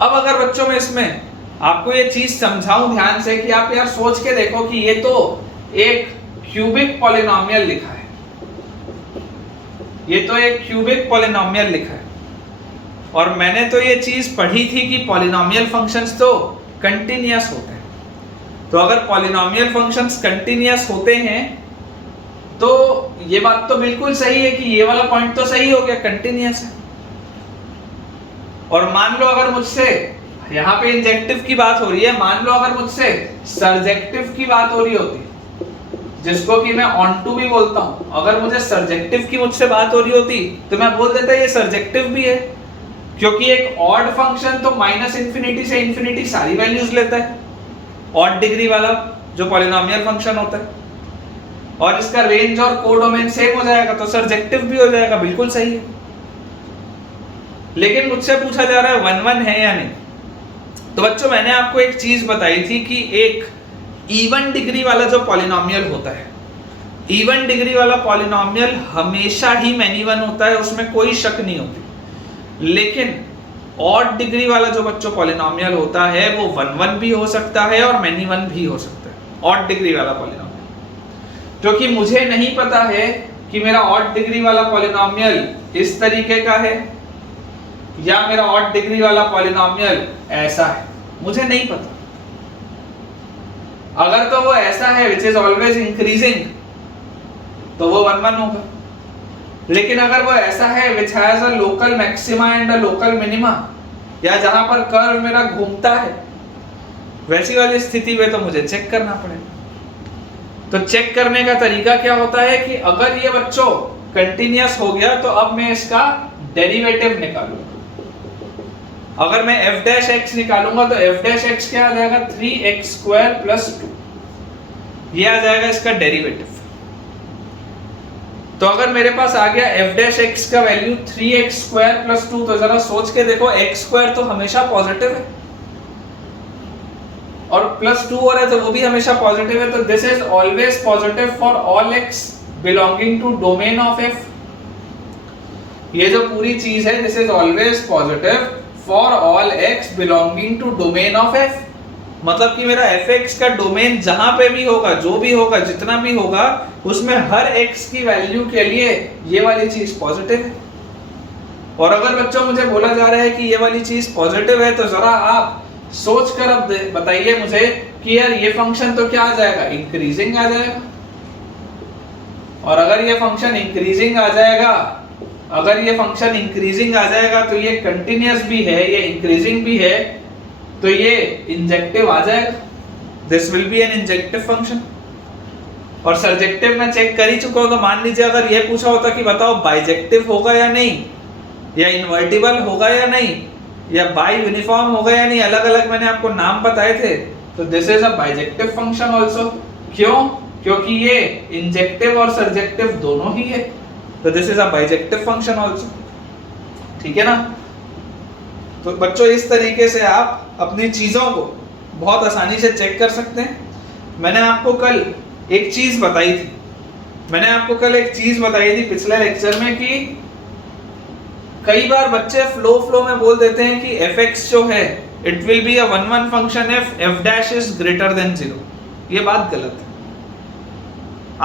अब अगर बच्चों में इसमें आपको ये चीज समझाऊं ध्यान से कि आप यार सोच के देखो कि ये तो एक क्यूबिक पॉलिनोमियल लिखा है, ये तो एक क्यूबिक पॉलिनोमियल लिखा है, और मैंने तो ये चीज पढ़ी थी कि पॉलिनोमियल फंक्शंस तो कंटिन्यूअस होते हैं। तो अगर पॉलिनोमियल फंक्शंस कंटिन्यूअस होते हैं तो ये बात तो बिल्कुल सही है कि ये वाला पॉइंट तो सही हो गया, कंटिन्यूअस है। और मान लो अगर मुझसे यहाँ पे इंजेक्टिव की बात हो रही है, मान लो अगर मुझसे सर्जेक्टिव की बात हो रही होती, जिसको कि मैं ऑन टू भी बोलता हूं, अगर मुझे सर्जेक्टिव की मुझसे बात हो रही होती तो मैं बोल देता ये सर्जेक्टिव भी है, क्योंकि एक ऑड फंक्शन तो -∞ से इन्फिनिटी सारी वैल्यूज लेता है, ऑड डिग्री वाला जो पॉलिनोमियल फंक्शन होता है, और इसका रेंज और कोडोमेन सेम हो जाएगा तो सर्जेक्टिव भी हो जाएगा, बिल्कुल सही है। लेकिन मुझसे पूछा जा रहा है 1-1 है या नहीं। तो बच्चों मैंने आपको एक चीज बताई थी कि एक इवन डिग्री वाला जो पॉलिनोमियल होता है, इवन डिग्री वाला पॉलिनोमियल हमेशा ही मैनी वन होता है, उसमें कोई शक नहीं होती। लेकिन ऑड डिग्री वाला जो बच्चों पॉलिनोमियल होता है वो 1-1 भी हो सकता है और मैनी वन भी हो सकता है, ऑड डिग्री वाला पॉलिनोमियल। क्योंकि मुझे नहीं पता है कि मेरा ऑड डिग्री वाला पॉलिनोमियल इस तरीके का है या मेरा ऑड डिग्री वाला पॉलिनोमियल ऐसा है, मुझे नहीं पता। अगर तो वो ऐसा है विच इज ऑलवेज इंक्रीजिंग तो वो 1-1 होगा, लेकिन अगर वो ऐसा है which has a local maxima and a local minima, या जहां पर कर्व मेरा घूमता है, वैसी वाली स्थिति में तो मुझे चेक करना पड़ेगा। तो चेक करने का तरीका क्या होता है कि अगर ये बच्चों कंटिन्यूअस हो गया तो अब मैं इसका डेरिवेटिव निकालूंगा। अगर मैं f' निकालूंगा तो f' क्या आ जाएगा, 3x² + 2, ये आ जाएगा इसका डेरिवेटिव। तो अगर मेरे पास आ गया f' का वैल्यू 3x² + 2, तो जरा सोच के देखो x² तो हमेशा पॉजिटिव है और +2 हो रहा है तो वो भी हमेशा पॉजिटिव है, तो this is always positive for all x belonging to domain of f। ये जो पूरी चीज है this is always positive for all x belonging to domain of f। मतलब कि मेरा fx का डोमेन जहां पे भी होगा, जो भी होगा, जितना भी होगा, उसमें हर x की वैल्यू के लिए ये वाली चीज पॉजिटिव है। और अगर बच्चों मुझे बोला जा रहा है कि ये वाली चीज पॉजिटिव है तो जरा आप सोच कर अब बताइए मुझे कि यार ये फंक्शन तो क्या आ जाएगा, इंक्रीजिंग आ जाएगा। और अगर ये फंक्शन इंक्रीजिंग आ जाएगा, अगर ये फंक्शन इंक्रीजिंग आ जाएगा तो ये कंटिन्यूअस भी है, ये इंक्रीजिंग भी है, तो ये इंजेक्टिव आ जाएगा, this will be an injective function. और सर्जेक्टिव में चेक कर ही चुका हूं, तो मान लीजिए अगर ये पूछा होता कि बताओ बाइजेक्टिव होगा या नहीं, या इन्वर्टिबल होगा या नहीं, या बाई यूनिफॉर्म होगा या नहीं, अलग अलग मैंने आपको नाम बताए थे, तो this is a bijective function also. क्यों? क्योंकि ये इंजेक्टिव और सर्जेक्टिव दोनों ही है, तो this is a bijective function also. ठीक है ना? तो बच्चों इस तरीके से आप अपनी चीजों को बहुत आसानी से चेक कर सकते हैं। मैंने आपको कल एक चीज बताई थी, पिछले लेक्चर में, कि कई बार बच्चे फ्लो में बोल देते हैं कि fx जो है it will be a 1-1 function if f' is greater than 0। ये बात गलत है।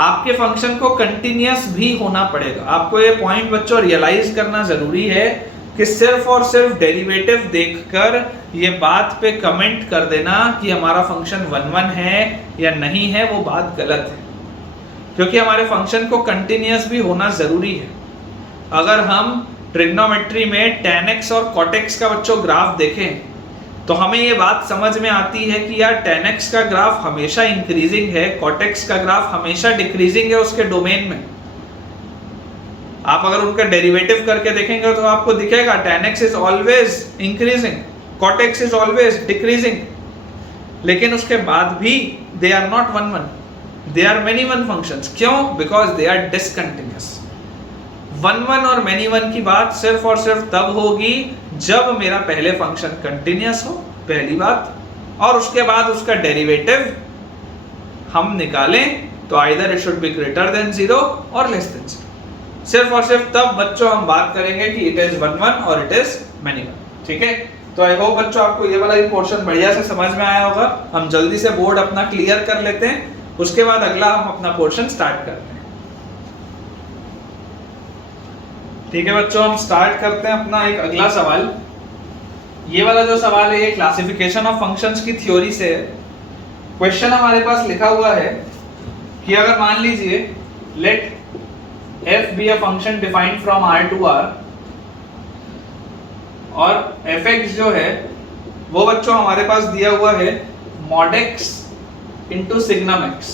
आपके फंक्शन को कंटिन्यूअस भी होना पड़ेगा। आपको ये पॉइंट बच्चों रियलाइज करना जरूरी है कि सिर्फ और सिर्फ डेरिवेटिव देखकर ये बात पे कमेंट कर देना कि हमारा फंक्शन 1-1 है या नहीं है, वो बात गलत है। क्योंकि हमारे फंक्शन को कंटिन्यूअस भी होना जरूरी है। अगर हम ट्रिग्नोमेट्री में tan x और cot x का बच्चों ग्राफ देखें तो हमें ये बात समझ में आती है कि यार tan x का ग्राफ हमेशा इंक्रीजिंग है, cot x का ग्राफ हमेशा डिक्रीजिंग है उसके डोमेन में। आप अगर उनका डेरिवेटिव करके देखेंगे तो आपको दिखेगा tan x is always increasing, cot x is always decreasing. लेकिन उसके बाद भी they are not one one, they are many one functions. क्यों? Because they are discontinuous. One one और मेनी वन की बात सिर्फ और सिर्फ तब होगी जब मेरा पहले फंक्शन कंटिन्यूअस हो, पहली बात, और उसके बाद उसका डेरिवेटिव हम निकालें तो either it should be greater than 0 और लेस देन 0। सिर्फ और सिर्फ तब बच्चों हम बात करेंगे कि इट इज वन वन और इट इज मेनी वन। ठीक है, तो आई होप बच्चों आपको ये वाला पोर्शन बढ़िया से समझ में आया होगा। हम जल्दी से बोर्ड अपना क्लियर कर लेते हैं, उसके बाद अगला हम अपना पोर्शन स्टार्ट करते हैं। ठीक है बच्चों, हम स्टार्ट करते हैं अपना एक अगला सवाल। ये वाला जो सवाल है ये क्लासिफिकेशन ऑफ फंक्शंस की थ्योरी से है। क्वेश्चन हमारे पास लिखा हुआ है कि अगर मान लीजिए late f be a function defined from R to R और fx जो है वो बच्चों हमारे पास दिया हुआ है mod x into signum x।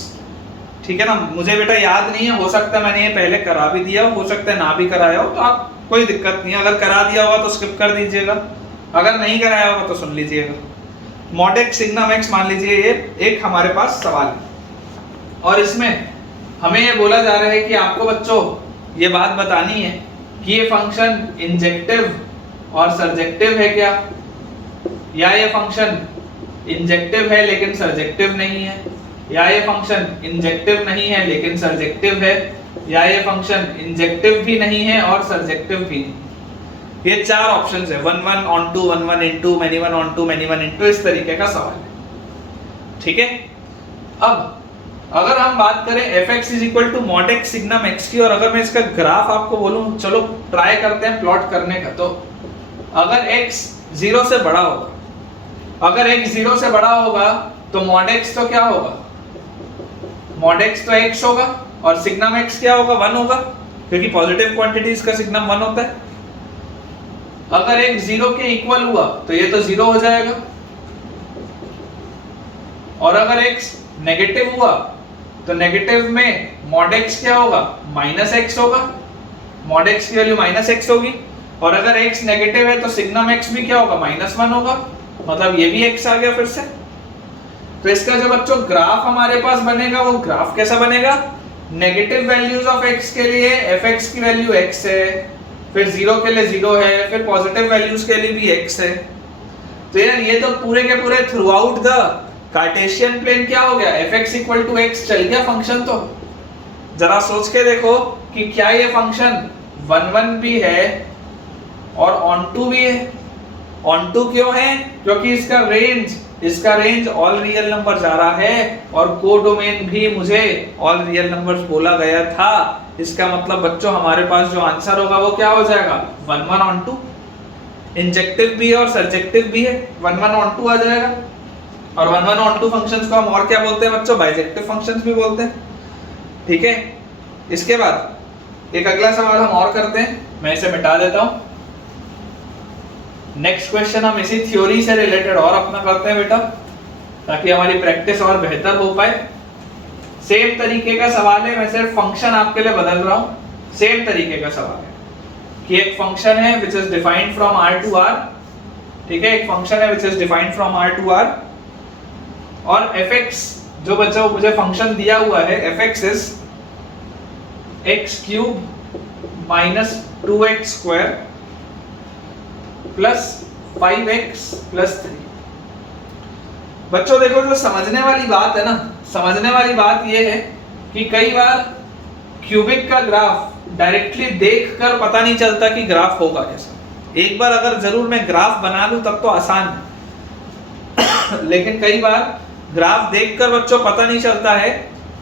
ठीक है ना, मुझे बेटा याद नहीं है, हो सकता है मैंने ये पहले करा भी दिया, हो सकता है ना भी कराया हो, तो आप कोई दिक्कत नहीं है, अगर करा दिया होगा तो स्किप कर दीजिएगा, अगर नहीं कराया होगा तो सुन लीजिएगा। mod x signum x मान लीजिए ये एक हमारे पास सवाल है, और इसमें हमें ये बोला जा रहा है कि आपको बच्चों ये बात बतानी है कि ये फंक्शन इंजेक्टिव और सरजेक्टिव है क्या, या ये फंक्शन इंजेक्टिव है लेकिन सरजेक्टिव नहीं है, या ये फंक्शन इंजेक्टिव नहीं है लेकिन सरजेक्टिव है, या ये फंक्शन इंजेक्टिव भी नहीं है और सरजेक्टिव भी नहीं। ये चार ऑप्शंस है, one one onto, one one into, many one onto, many one into, इस तरीके का सवाल है। ठीक है, अब अगर हम बात करें fx is equal to mod x signum x की, और अगर मैं इसका ग्राफ आपको बोलूं, चलो ट्राई करते हैं प्लॉट करने का। तो अगर x 0 से बड़ा होगा, अगर x 0 से बड़ा होगा तो mod x तो क्या होगा, mod x तो x होगा, और सिग्नम x क्या होगा, 1 होगा, क्योंकि पॉजिटिव क्वांटिटीज का सिग्नम 1 होता है। अगर x 0 के इक्वल हुआ तो ये तो 0 हो जाएगा, और अगर x नेगेटिव हुआ तो नेगेटिव में mod x क्या होगा, माइनस x होगा, mod x की वैल्यू माइनस x होगी, और अगर x नेगेटिव है तो सिग्नम x भी क्या होगा, -1 होगा, मतलब ये भी x आ गया फिर से। तो इसका जो बच्चों ग्राफ हमारे पास बनेगा वो ग्राफ कैसा बनेगा, नेगेटिव वैल्यूज ऑफ x के लिए fx की वैल्यू x है, फिर 0 के लिए 0 है, फिर पॉजिटिव वैल्यूज के लिए भी x है। तो यार ये तो पूरे के पूरे throughout the Cartesian plane क्या हो गया, fx इक्वल टू x चल गया फंक्शन। तो जरा सोच के देखो कि क्या ये फंक्शन 1 1 भी है और ऑन टू भी है। ऑन टू क्यों है, क्योंकि इसका रेंज ऑल रियल नंबर जा रहा है, और कोडोमेन भी मुझे ऑल रियल नंबर्स बोला गया था। इसका मतलब बच्चों हमारे पास जो आंसर होगा वो क्या हो जाएगा, 1 1 ऑन टू। इंजेक्टिव भी है और सरजेक्टिव भी है, 1 1 ऑन टू आ जाएगा। और 1 1 ऑन टू फंक्शंस को हम और क्या बोलते हैं बच्चों, बाइजेक्टिव फंक्शंस भी बोलते हैं। ठीक है, इसके बाद एक अगला सवाल हम और करते हैं, मैं इसे मिटा देता हूं। नेक्स्ट क्वेश्चन हम इसी थ्योरी से रिलेटेड और अपना करते हैं बेटा, ताकि हमारी प्रैक्टिस और बेहतर हो पाए। सेम तरीके का सवाल है, मैं सिर्फ फंक्शन आपके लिए बदल रहा हूं। सेम तरीके का सवाल है कि एक फंक्शन है which is defined from r to r। ठीक है, एक फंक्शन है which is defined from r to r, और fx जो बच्चा मुझे फंक्शन दिया हुआ है, fx is x cube minus 2x square plus 5x plus 3। बच्चों देखो, जो समझने वाली बात है ना, समझने वाली बात ये है कि कई बार क्यूबिक का ग्राफ डायरेक्टली देखकर पता नहीं चलता कि ग्राफ होगा कैसा। एक बार अगर जरूर मैं ग्राफ बना लूं तब तो आसान है लेकिन कई बार ग्राफ देखकर बच्चों पता नहीं चलता है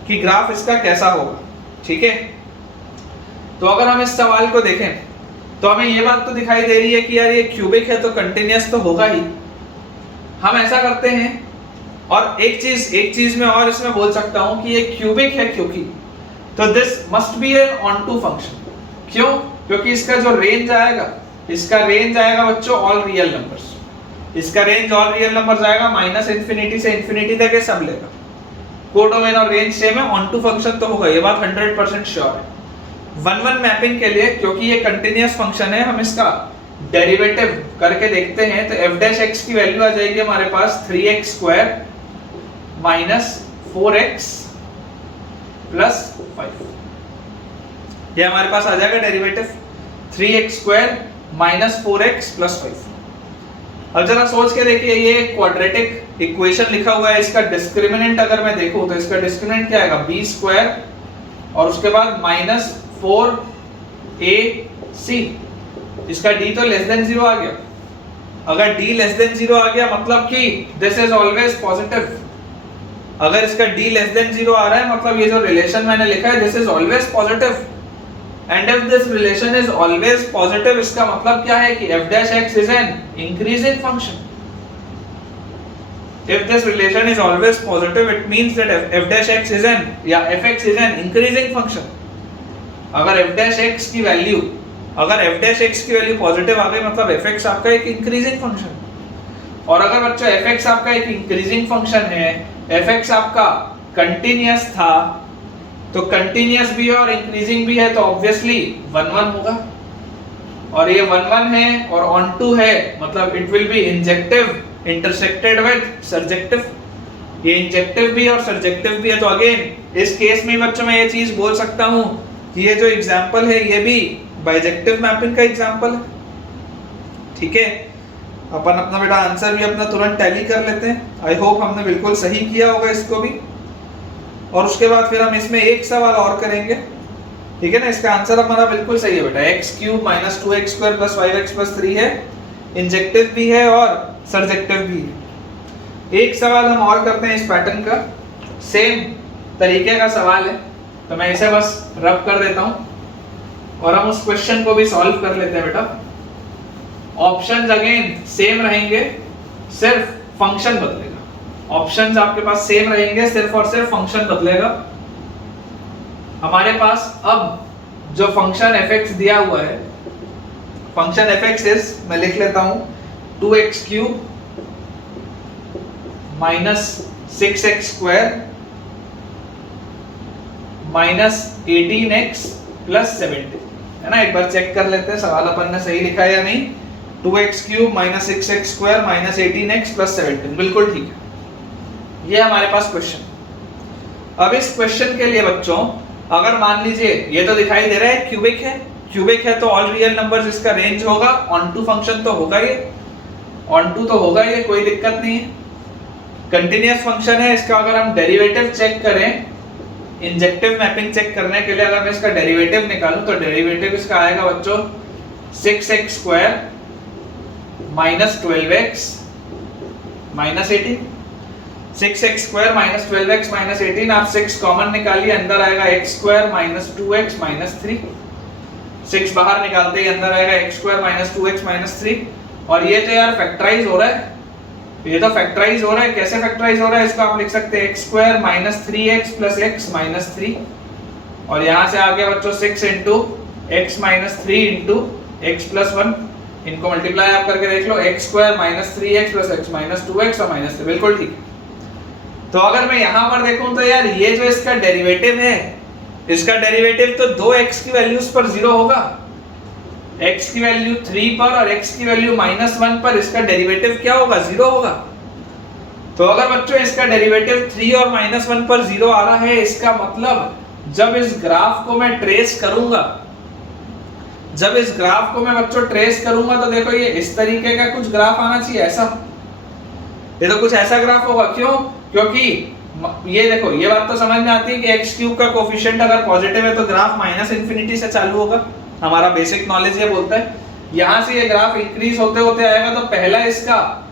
कि ग्राफ इसका कैसा होगा। ठीक है, तो अगर हम इस सवाल को देखें तो हमें ये बात तो दिखाई दे रही है कि यार ये क्यूबिक है तो कंटिन्यूअस तो होगा ही। हम ऐसा करते हैं, और एक चीज में और इसमें बोल सकता हूं कि ये क्यूबिक है क्योंकि, तो this must be an onto function. क्यों? क्योंकि इसका जो रेंज आएगा, इसका रेंज आएगा बच्चों ऑल रियल नंबर्स। इसका रेंज ऑल रियल नंबर जाएगा माइनस इंफिनिटी से इंफिनिटी तक ये सब लेगा। कोडोमेन और रेंज सेम है, ऑन टू फंक्शन तो होगा, ये बात 100% श्योर है। 1 1 मैपिंग के लिए, क्योंकि ये कंटिन्यूअस फंक्शन है, हम इसका डेरिवेटिव करके देखते हैं। तो f' x की वैल्यू आ जाएगी हमारे पास 3x square minus 4x plus 5, ये हमारे पास आ जाएगा derivative 3x square minus 4x plus 5। अब जरा सोच के देखिए, ये क्वाड्रेटिक इक्वेशन लिखा हुआ है, इसका डिस्क्रिमिनेंट अगर मैं देखूं तो इसका डिस्क्रिमिनेंट क्या आएगा, b स्क्वायर और उसके बाद माइनस 4ac, इसका d तो लेस देन 0 आ गया। अगर d लेस देन 0 आ गया मतलब कि दिस इज ऑलवेज पॉजिटिव। अगर इसका d लेस देन 0 आ रहा है मतलब ये जो रिलेशन मैंने लिखा है this is always positive. And if this relation is always positive, इसका मतलब क्या है कि f dash x is an increasing function. If this relation is always positive, it means that f dash x is an या fx is an increasing function। अगर f dash x की value positive आ गई मतलब fx आपका एक increasing function. और अगर बच्चों fx आपका एक इंक्रीजिंग फंक्शन है, fx आपका कंटीन्यूअस था, तो कंटीन्यूअस भी है और इंक्रीजिंग भी है तो ऑब्वियसली 1 1 होगा। और ये 1 1 है और ऑन टू है मतलब it will be injective intersected with surjective. ये इंजेक्टिव भी और सर्जेक्टिव भी है। तो अगेन इस केस में बच्चों मैं ये चीज बोल सकता हूं कि ये जो एग्जांपल है ये भी बाइजेक्टिव मैपिंग का एग्जांपल है। ठीक है, अपन अपना बेटा आंसर भी अपना तुरंत टैली कर लेते हैं। आई होप हमने बिल्कुल सही किया होगा इसको भी। और उसके बाद फिर हम इसमें एक सवाल और करेंगे। ठीक है ना, इसका आंसर हमारा बिल्कुल सही है बेटा, x cube minus 2x square plus 5x plus 3 है, इंजेक्टिव भी है और सर्जेक्टिव भी है। एक सवाल हम और करते हैं इस पैटर्न का, सेम तरीके का सवाल है, तो मैं इसे बस रब कर देता हूं और हम उस क्वेश्चन को भी सॉल्व कर लेते हैं बेटा। ऑप्शंस अगेन सेम रहेंगे, सिर्फ फंक्शन बदलेगा। ऑप्शंस आपके पास सेम रहेंगे, सिर्फ और सिर्फ फंक्शन बदलेगा। हमारे पास अब जो फंक्शन fx दिया हुआ है, फंक्शन fx इज, मैं लिख लेता हूं 2x cube minus 6x square minus 18x plus 70, है ना। एक बार चेक कर लेते हैं सवाल अपन ने सही लिखा है या नहीं। 2x cube minus 6x square minus 18x plus 17, बिल्कुल ठीक है। ये हमारे पास क्वेश्चन। अब इस क्वेश्चन के लिए बच्चों अगर मान लीजिए ये तो दिखाई दे रहा है क्यूबिक है तो ऑल रियल नंबर्स इसका रेंज होगा, ऑन टू फंक्शन तो होगा ये, ऑन टू तो होगा ये, कोई दिक्कत नहीं है। कंटीन्यूअस फंक्शन है, इसका अगर हम डेरिवेटिव चेक करें, इंजेक्टिव मैपिंग चेक करने के लिए अगर मैं इसका डेरिवेटिव निकालूं तो डेरिवेटिव इसका आएगा बच्चों 6x square minus 12x minus 18। 6x square minus 12x minus 18, आप 6 कॉमन निकालिए, अंदर आएगा x square minus 2x minus 3। 6 बाहर निकालते ही अंदर आएगा x square minus 2x minus 3। और ये तो यार फैक्टराइज हो रहा है, ये तो फैक्टराइज हो रहा है। कैसे फैक्टराइज हो रहा है, इसको आप लिख सकते हैं x square minus 3x plus x minus 3, और यहाँ से आ गया बच्चों 6 into x minus 3 into x plus 1। इनको मल्टीप्लाई आप करके देख लो, x square minus 3x plus x minus 2x और माइनस 3, बिल्कुल ठीक है। तो अगर मैं यहाँ पर देखूं तो यार ये जो इसका डेरिवेटिव है, इसका डेरिवेटिव तो 2x की वैल्यूज पर 0 होगा, x की वैल्यू 3 पर और x की वैल्यू -1 पर इसका डेरिवेटिव क्या होगा, 0 होगा। तो अगर बच्चों इसका डेरिवेटिव 3 और -1 पर 0 आ रहा है, इसका मतलब जब इस ग्राफ को मैं ट्रेस करूंगा, जब इस ग्राफ को मैं बच्चों ट्रेस करूंगा तो देखो ये इस तरीके का कुछ ग्राफ आना चाहिए, ऐसा। ये तो कुछ ऐसा ग्राफ होगा, क्यों? क्योंकि ये देखो, ये बात तो समझ में आती है कि x क्यूब का कोफिशिएंट अगर पॉजिटिव है तो ग्राफ माइनस इंफिनिटी से चालू होगा, हमारा बेसिक नॉलेज ये बोलता है। यहां से ये ग्राफ इंक्रीज होते होते आएगा तो पहला इसका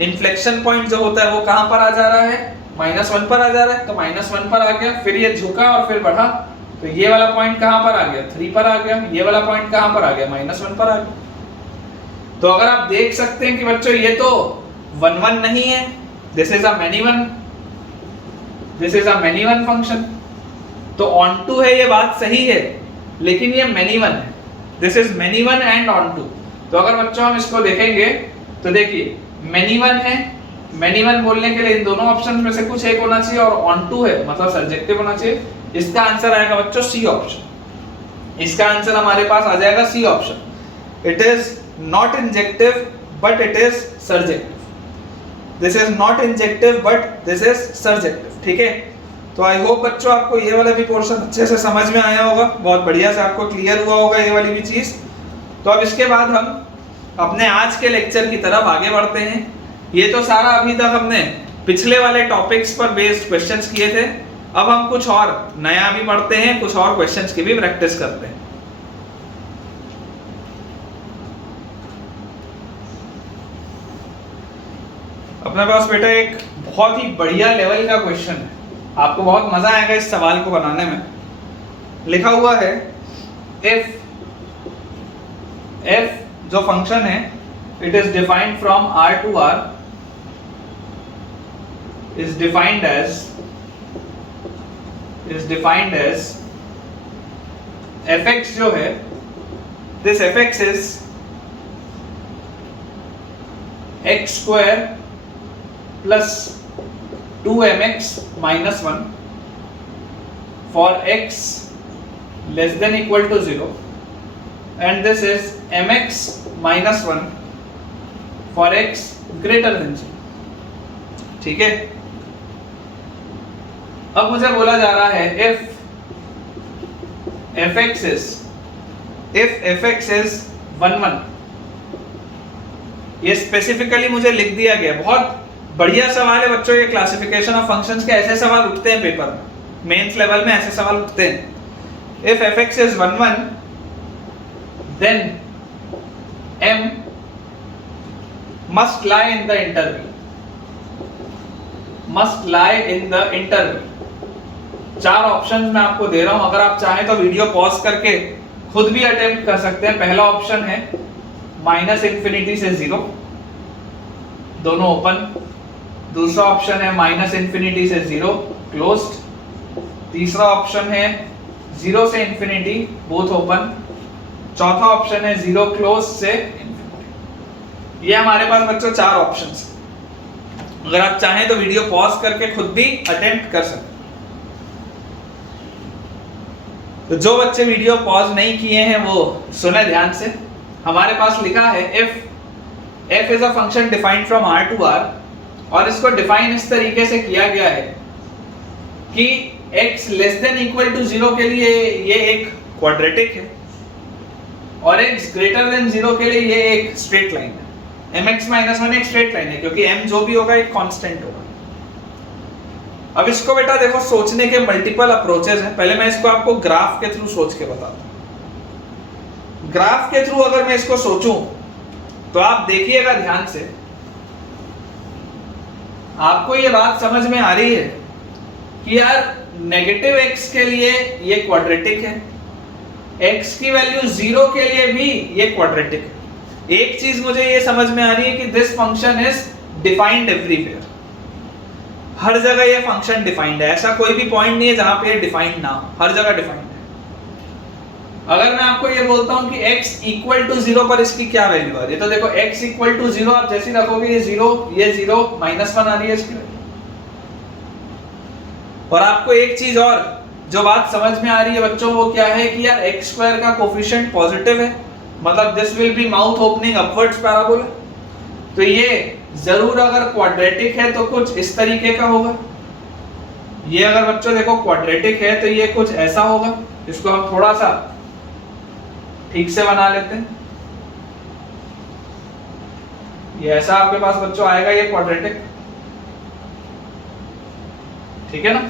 इन्फ्लेक्शन पॉइंट जो होता है वो कहां पर आ जा रहा है, -1 पर आ जा रहा है। तो -1 पर आ गया, फिर ये झुका और फिर बढ़ा, तो ये वाला पॉइंट कहां पर आ गया, 3 पर आ गया। ये वाला पॉइंट कहां पर आ गया, -1 पर आ गया। तो अगर आप देख सकते हैं कि बच्चों ये तो 1 1 नहीं है, this is a many one, this is a many one function. तो ऑन टू है, ये बात सही है, लेकिन ये मैनी वन है, this is many one and onto. तो अगर बच्चों हम इसको देखेंगे तो देखिए मैनी वन है, मैनी वन बोलने के लिए इन दोनों ऑप्शन में से कुछ एक होना चाहिए, और ऑन टू है मतलब सब्जेक्टिव होना चाहिए। इसका आंसर आएगा बच्चों सी ऑप्शन। इसका आंसर हमारे पास आ जाएगा C option. It is not injective but it is surjective. This is not injective but this is surjective, ठीक है। तो आई होप बच्चों आपको ये वाला भी पोर्शन अच्छे से समझ में आया होगा, बहुत बढ़िया से आपको क्लियर हुआ होगा ये वाली भी चीज। तो अब इसके बाद हम अपने आज के लेक्चर की तरफ आगे बढ़ते हैं। ये तो सारा अभी तक हमने पिछले वाले टॉपिक्स पर बेस्ड क्वेश्चंस किए थे, अब हम कुछ और नया भी पढ़ते हैं, कुछ और क्वेश्चंस की भी प्रैक्टिस करते हैं। अपने पास बेटा एक बहुत ही बढ़िया लेवल का क्वेश्चन है, आपको बहुत मजा आएगा इस सवाल को बनाने में। लिखा हुआ है if जो फंक्शन है it is defined from R to R is defined as fx जो है, this fx is x square plus 2mx minus 1 for x less than equal to 0 and this is mx minus 1 for x greater than 0, ठीक है। अब मुझे बोला जा रहा है if fx is 1 1, ये स्पेसिफिकली मुझे लिख दिया गया। बहुत बढ़िया सवाल है बच्चों, ये क्लासिफिकेशन ऑफ फंक्शंस के ऐसे सवाल उठते हैं पेपर में, मेंस लेवल में ऐसे सवाल उठते हैं। if fx is 1 1 then m must lie in the interval। चार ऑप्शन मैं आपको दे रहा हूं, अगर आप चाहें तो वीडियो पॉज करके खुद भी अटेम्प्ट कर सकते हैं। पहला ऑप्शन है -∞ से 0, दोनों ओपन। दूसरा ऑप्शन है -∞ से 0 क्लोज्ड। तीसरा ऑप्शन है 0 से इंफिनिटी बोथ ओपन। चौथा ऑप्शन है 0 क्लोज से इंफिनिटी। ये हमारे पास बच्चों चार ऑप्शंस हैं, अगर आप चाहें तो वीडियो पॉज करके खुद भी अटेम्प्ट कर सकते हैं। तो जो बच्चे वीडियो पॉज नहीं किए हैं वो सुने ध्यान से। हमारे पास लिखा है f is a function defined from R to R, और इसको डिफाइन इस तरीके से किया गया है कि x less than equal to 0 के लिए ये एक क्वाड्रेटिक है और x ग्रेटर देन 0 के लिए ये एक स्ट्रेट लाइन है। mx माइनस 1 एक स्ट्रेट लाइन है क्योंकि m जो भी होगा एक कांस्टेंट होगा। अब इसको बेटा देखो सोचने के मल्टीपल अप्रोचेस हैं। पहले मैं इसको आपको ग्राफ के थ्रू सोच के बताता हूं। ग्राफ के थ्रू अगर मैं इसको सोचूं तो आप देखिएगा ध्यान से, आपको ये बात समझ में आ रही है कि यार नेगेटिव x के लिए ये क्वाड्रेटिक है, x की वैल्यू 0 के लिए भी ये क्वाड्रेटिक है। एक चीज मुझे ये समझ में आ रही है कि this function is defined everywhere, हर जगह ये फंक्शन डिफाइंड है। ऐसा कोई भी पॉइंट नहीं है जहां पे ये डिफाइंड ना हो, हर जगह डिफाइंड है। अगर मैं आपको ये बोलता हूं कि x इक्वल टू 0 पर इसकी क्या वैल्यू आ रही है, तो देखो x इक्वल टू 0 आप जैसे रखोगे ये 0 -1 आ रही है इसकी वैल्यू। और आपको एक चीज और जो बात समझ में आ रही है बच्चों वो क्या है कि यार x स्क्वायर का कोफिशिएंट पॉजिटिव है, मतलब this will B mouth opening upwards parabola. तो ये जरूर अगर क्वाड्रेटिक है तो कुछ इस तरीके का होगा। ये अगर बच्चों देखो क्वाड्रेटिक है तो ये कुछ ऐसा होगा। इसको हम थोड़ा सा ठीक से बना लेते हैं। ये ऐसा आपके पास बच्चों आएगा ये क्वाड्रेटिक, ठीक है ना।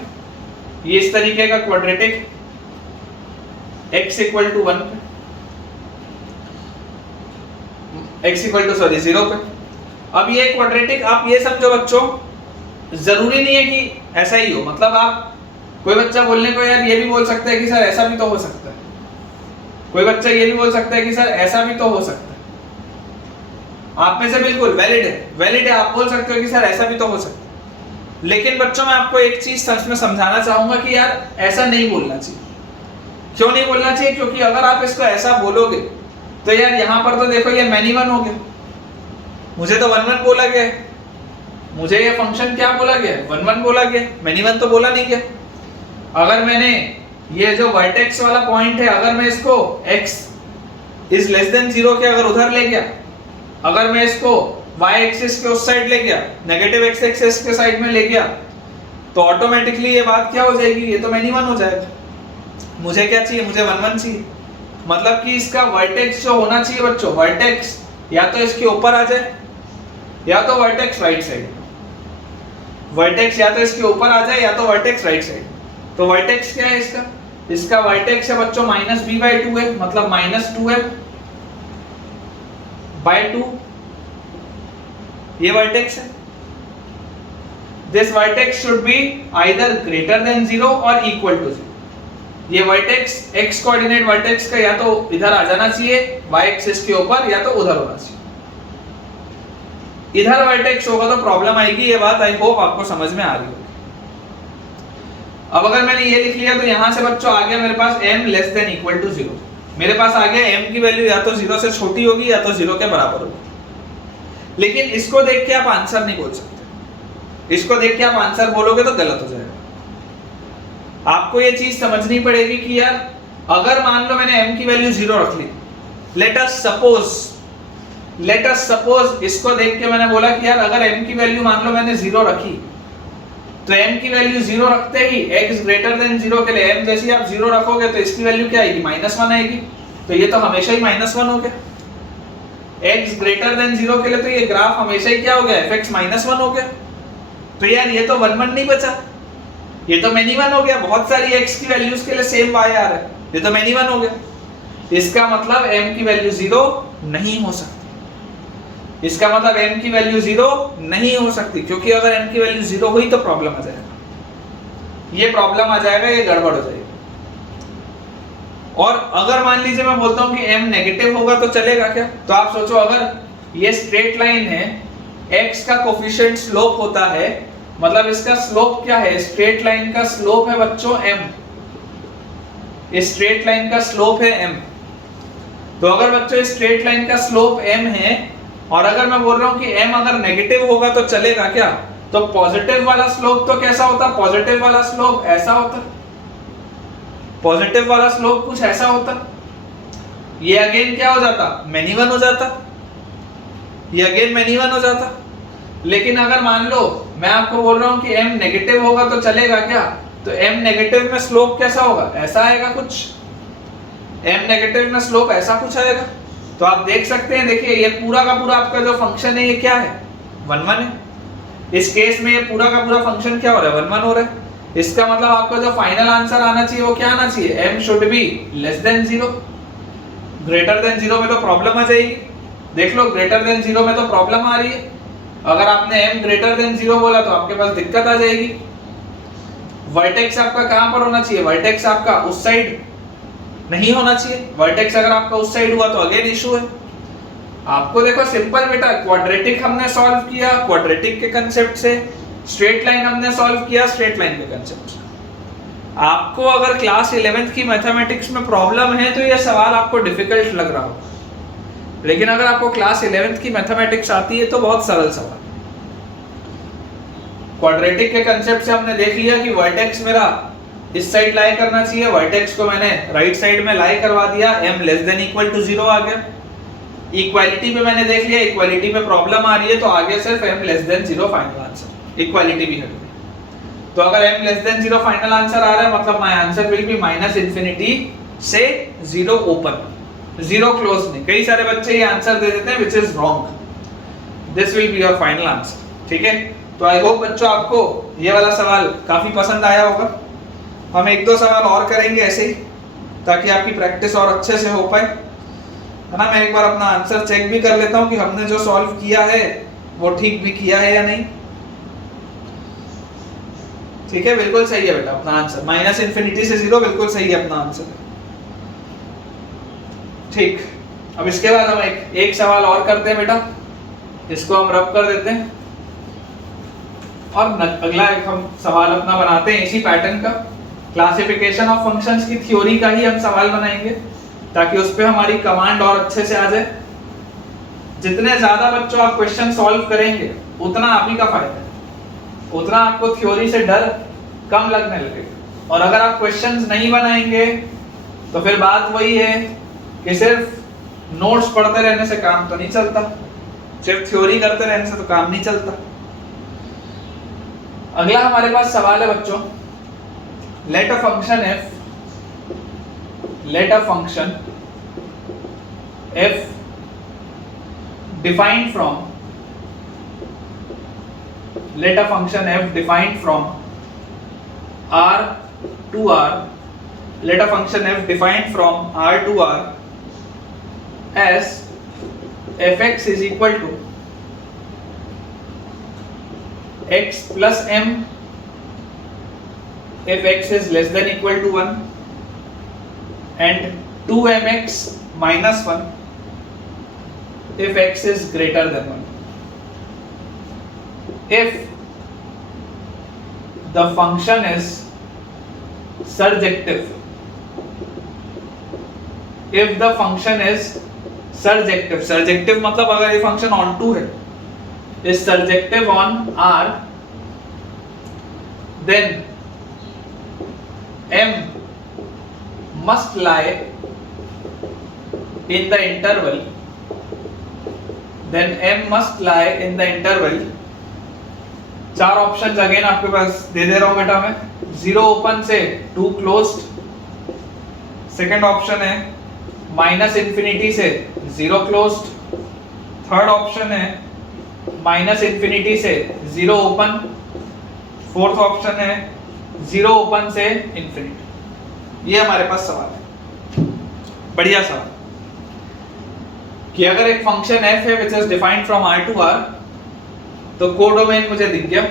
ये इस तरीके का क्वाड्रेटिक x इक्वल टू 1 पे, x इक्वल टू 0 पे। अब ये क्वाड्रेटिक आप ये समझो बच्चों, जरूरी नहीं है कि ऐसा ही हो। मतलब आप कोई बच्चा बोलने को यार ये भी बोल सकता है कि सर ऐसा भी तो हो सकता है, कोई बच्चा ये भी बोल सकता है कि सर ऐसा भी तो हो सकता है। आप में से बिल्कुल वैलिड है, आप बोल सकते हो कि सर ऐसा भी तो हो सकता है। लेकिन बच्चों मैं आपको एक चीज सच में समझाना चाहूंगा कि यार ऐसा नहीं बोलना चाहिए। क्यों नहीं बोलना चाहिए? क्योंकि अगर आप इसको ऐसा बोलोगे तो यार यहाँ पर तो देखो ये मैनी 1 हो गया, मुझे तो 1 1 बोला गया, मुझे ये फंक्शन क्या बोला गया 1 1 बोला गया, मैनी 1 तो बोला नहीं गया। अगर मैंने ये जो वर्टेक्स वाला पॉइंट है अगर मैं इसको x इज लेस देन 0 के अगर उधर ले गया, अगर मैं इसको वाई एक्सिस के उस साइड ले गया, नेगेटिव एक्स एक्सिस के साइड में ले गया, तो ऑटोमेटिकली ये बात क्या हो जाएगी, ये तो मिनिमम हो जाएगा। मुझे क्या चाहिए, मुझे 1 1 चाहिए। मतलब कि इसका वर्टेक्स जो होना चाहिए बच्चों, वर्टेक्स या तो इसके ऊपर आ जाए या तो वर्टेक्स राइट साइड, वर्टेक्स या तो इसके ऊपर आ जाए या तो वर्टेक्स राइट साइड। तो वर्टेक्स क्या है इसका, इसका वर्टेक्स है बच्चों -b/2 है, मतलब -2m/2 ये वर्टेक्स है। This vertex should be either greater than 0 और इक्वल टू 0। ये वर्टेक्स x कोऑर्डिनेट वर्टेक्स का या तो इधर आ जाना चाहिए y एक्सिस के ऊपर या तो उधर होना चाहिए। इधर वर्टेक्स होगा तो प्रॉब्लम आएगी, ये बात आई होप आपको समझ में आ रही होगी। अब अगर मैंने ये लिख लिया तो यहां से बच्चों आ गया मेरे पास m less than equal to 0। मेरे पास आ गया m की वैल्यू या तो 0 से छोटी होगी या तो 0 के बराबर होगी। लेकिन इसको देख के आप आंसर नहीं बोल सकते, इसको देख के आप आंसर बोलोगे तो गलत हो जाएगा। आपको ये चीज समझनी पड़ेगी कि यार अगर मान लो मैंने m की वैल्यू 0 रख ली, लेट अस सपोज इसको देख के मैंने बोला कि यार अगर m की वैल्यू मान लो मैंने 0 रखी, तो m की वैल्यू 0 रखते ही x ग्रेटर देन 0 के लिए m जैसे ही आप 0 रखोगे तो इसकी वैल्यू क्या आएगी, -1 आएगी। तो ये तो हमेशा ही -1 हो गया। x ग्रेटर देन 0 के लिए तो ये ग्राफ हमेशा ही क्या हो गया, fx -1 हो गया। तो यार ये तो 1 1 नहीं बचा, ये तो मिनिमम हो गया। बहुत सारी x की वैल्यूज के लिए सेम y आ रहा है, ये तो मिनिमम हो गया। इसका मतलब m की वैल्यू 0 नहीं हो सकती, इसका मतलब m की वैल्यू 0 नहीं हो सकती, क्योंकि अगर m की वैल्यू 0 हुई तो प्रॉब्लम आ जाएगा, ये प्रॉब्लम आ जाएगा, ये गड़बड़ हो जाएगी। और अगर मान लीजिए मैं बोलता हूं कि m नेगेटिव होगा तो चलेगा क्या? तो आप सोचो अगर ये स्ट्रेट लाइन है, x का कोफिशिएंट स्लोप होता है, मतलब इसका स्लोप क्या है, स्ट्रेट लाइन का स्लोप है बच्चों m, इस स्ट्रेट लाइन का स्लोप है m। तो अगर बच्चों स्ट्रेट लाइन का स्लोप m है और अगर मैं बोल रहा हूं कि m अगर नेगेटिव होगा तो चलेगा क्या? तो पॉजिटिव वाला स्लोप तो कैसा होता, पॉजिटिव वाला स्लोप ऐसा होता, पॉजिटिव वाला स्लोप कुछ ऐसा होता। ये अगेन क्या हो जाता, मिनिमम हो जाता, ये अगेन मिनिमम हो जाता। लेकिन अगर मान लो मैं आपको बोल रहा हूं कि m नेगेटिव होगा तो चलेगा क्या? तो m नेगेटिव में स्लोप कैसा होगा, ऐसा आएगा कुछ, m नेगेटिव में स्लोप ऐसा कुछ आएगा। तो आप देख सकते हैं, देखिए ये पूरा का पूरा आपका जो फंक्शन है ये क्या है, 1 1 है। इस केस में ये पूरा का पूरा फंक्शन क्या हो रहा है, 1 1 हो रहा है। इसका मतलब आपका जो फाइनल आंसर आना चाहिए वो क्या आना चाहिए, m should be less than 0। Greater than 0 में तो प्रॉब्लम आ जाएगी, देख लो ग्रेटर देन 0 में तो प्रॉब्लम आ रही है। अगर आपने m ग्रेटर देन 0 बोला तो आपके पास दिक्कत आ जाएगी। वर्टेक्स आपका कहां पर होना चाहिए, वर्टेक्स आपका उस साइड नहीं होना चाहिए। वर्टेक्स अगर आपका उस साइड हुआ तो अगेन इशू है। आपको देखो सिंपल बेटा, क्वाड्रेटिक हमने सॉल्व किया क्वाड्रेटिक के कांसेप्ट से, स्ट्रेट लाइन हमने सॉल्व किया स्ट्रेट लाइन के कांसेप्ट से। आपको अगर क्लास 11th की मैथमेटिक्स में प्रॉब्लम है तो ये सवाल आपको डिफिकल्ट लग रहा होगा, लेकिन अगर आपको क्लास 11th की मैथमेटिक्स आती है तो बहुत सरल सवाल। क्वाड्रेटिक के कांसेप्ट से हमने देख लिया कि वर्टेक्स मेरा इस साइड लाई करना चाहिए, वर्टेक्स को मैंने राइट साइड में लाई करवा दिया, m less than equal to 0 आ गया। इक्वालिटी पे मैंने देख लिया, इक्वालिटी पे प्रॉब्लम आ रही है तो आगे सिर्फ m less than 0 final answer, equality भी हट गई। तो अगर m less than 0 final answer आ रहा है मतलब my answer will be -infinity से 0 ओपन, 0 क्लोज नहीं। कई सारे बच्चे ये आंसर दे देते हैं which is wrong, this will be your final answer. ठीक है, तो आई होप बच्चों आपको ये वाला सवाल काफी पसंद आया होगा। हम 1-2 सवाल और करेंगे ऐसे ही, ताकि आपकी प्रैक्टिस और अच्छे से हो पाए, है ना। मैं एक बार अपना आंसर चेक भी कर लेता हूं कि हमने जो सॉल्व किया है वो ठीक भी किया है या नहीं। ठीक है, बिल्कुल सही है बेटा अपना आंसर, -इंफिनिटी से 0 बिल्कुल सही है अपना आंसर। ठीक, अब इसके बाद हम एक सवाल और करते हैं बेटा, इसको हम रब कर देते हैं और अगला एक हम सवाल अपना बनाते हैं इसी पैटर्न का। क्लासिफिकेशन ऑफ फंक्शंस की थ्योरी का ही हम सवाल बनाएंगे, ताकि उस पे हमारी कमांड और अच्छे से आ जाए। जितने ज्यादा बच्चों आप क्वेश्चन सॉल्व करेंगे उतना आप ही का फायदा है, उतना आपको थ्योरी से डर कम लगने लगेगा। और अगर आप क्वेश्चंस नहीं बनाएंगे तो फिर बात वही है कि सिर्फ नोट्स पढ़ते रहने से काम तो नहीं चलता। सिर्फ थ्योरी करते रहने से तो काम नहीं चलता। अगला हमारे पास सवाल है बच्चों, let a function f defined from R to R, let a function f defined from R to R as fx is equal to x plus m if x is less than equal to 1 and 2mx minus 1 if x is greater than 1. If the function is surjective, surjective मतलब अगर ये function on to है, is surjective on R, then m must lie in the interval, चार options again आपके पास दे दे रहा हूं बेटा मैं, 0 ओपन से 2 क्लोज्ड, सेकंड ऑप्शन है माइनस इंफिनिटी से 0 क्लोज्ड, थर्ड ऑप्शन है माइनस इंफिनिटी से 0 ओपन, फोर्थ ऑप्शन है 0 ओपन से इंफिनिटी। ये हमारे पास सवाल है, बढ़िया सवाल, कि अगर एक फंक्शन f है which is defined from R to R, तो कोडोमेन मुझे दिख गया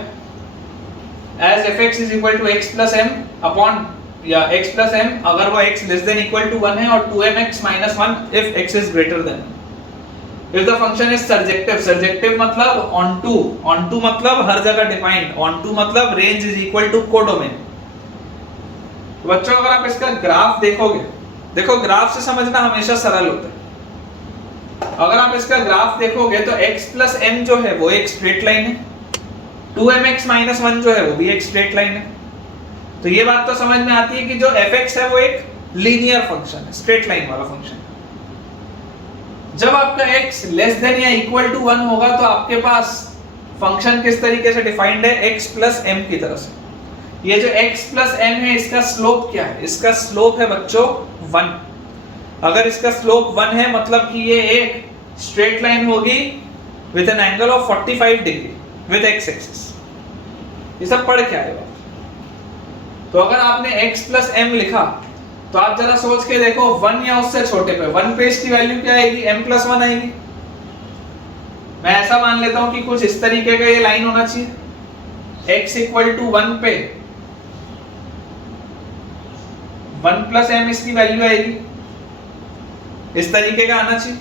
as fx is equal to x plus m upon या x plus m अगर वो x less than equal to 1 है, और 2mx minus 1 if x is greater than 1. If the function is surjective मतलब onto मतलब हर जगह defined, onto मतलब range is equal to codomain. बच्चों अगर आप इसका ग्राफ देखोगे, देखो ग्राफ से समझना हमेशा सरल होता है। अगर आप इसका ग्राफ देखोगे तो x plus m जो है वो एक स्ट्रेट लाइन है, 2mx minus 1 जो है वो भी एक स्ट्रेट लाइन है। तो ये बात तो समझ में आती है कि जो fx है वो एक लीनियर फंक्शन है, स्ट्रेट लाइन वाला फंक्शन है। जब आपका x लेस देन या इक्वल टू 1 होगा तो आपके पास फंक्शन किस तरीके से डिफाइंड है, x plus m की तरह से। ये जो x plus m है इसका स्लोप क्या है, इसका स्लोप है बच्चों 1। अगर इसका स्लोप 1 है मतलब कि ये एक स्ट्रेट लाइन होगी with an angle of 45 degree with x axis. ये सब पढ़ के आए बात। तो अगर आपने x plus m लिखा तो आप जरा सोच के देखो 1 या उससे छोटे पे, 1 पे इसकी वैल्यू क्या आएगी, m plus 1 आएगी। मैं ऐसा मान लेता हूं कि कुछ इस तरीके का ये लाइन होना चाहिए, x equal to 1 पे 1 plus m इसकी वैल्यू आएगी, इस तरीके का आना चाहिए।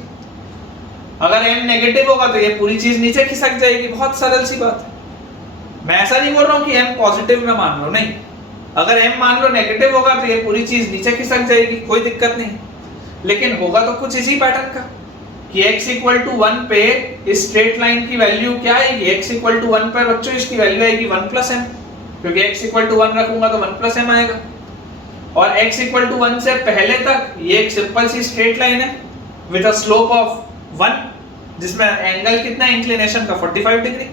अगर m नेगेटिव होगा तो ये पूरी चीज नीचे खिसक जाएगी, बहुत सरल सी बात है। मैं ऐसा नहीं बोल रहा हूं कि m पॉजिटिव में मान लो, नहीं, अगर m मान लो नेगेटिव होगा तो ये पूरी चीज नीचे खिसक जाएगी, कोई दिक्कत नहीं। लेकिन होगा तो कुछ इसी पैटर्न का कि x equal to 1 पे इस स्ट्रेट लाइन की वैल्यू क्या आएगी, x equal to 1 पे बच्चों इसकी वैल्यू आएगी 1 plus m, क्योंकि x equal to 1 रखूंगा तो 1 plus m आएगा। और x equal to 1 से पहले तक ये एक सिंपल सी स्ट्रेट लाइन है विद अ स्लोप ऑफ 1, जिसमें एंगल कितना है, इंक्लिनेशन का 45 डिग्री।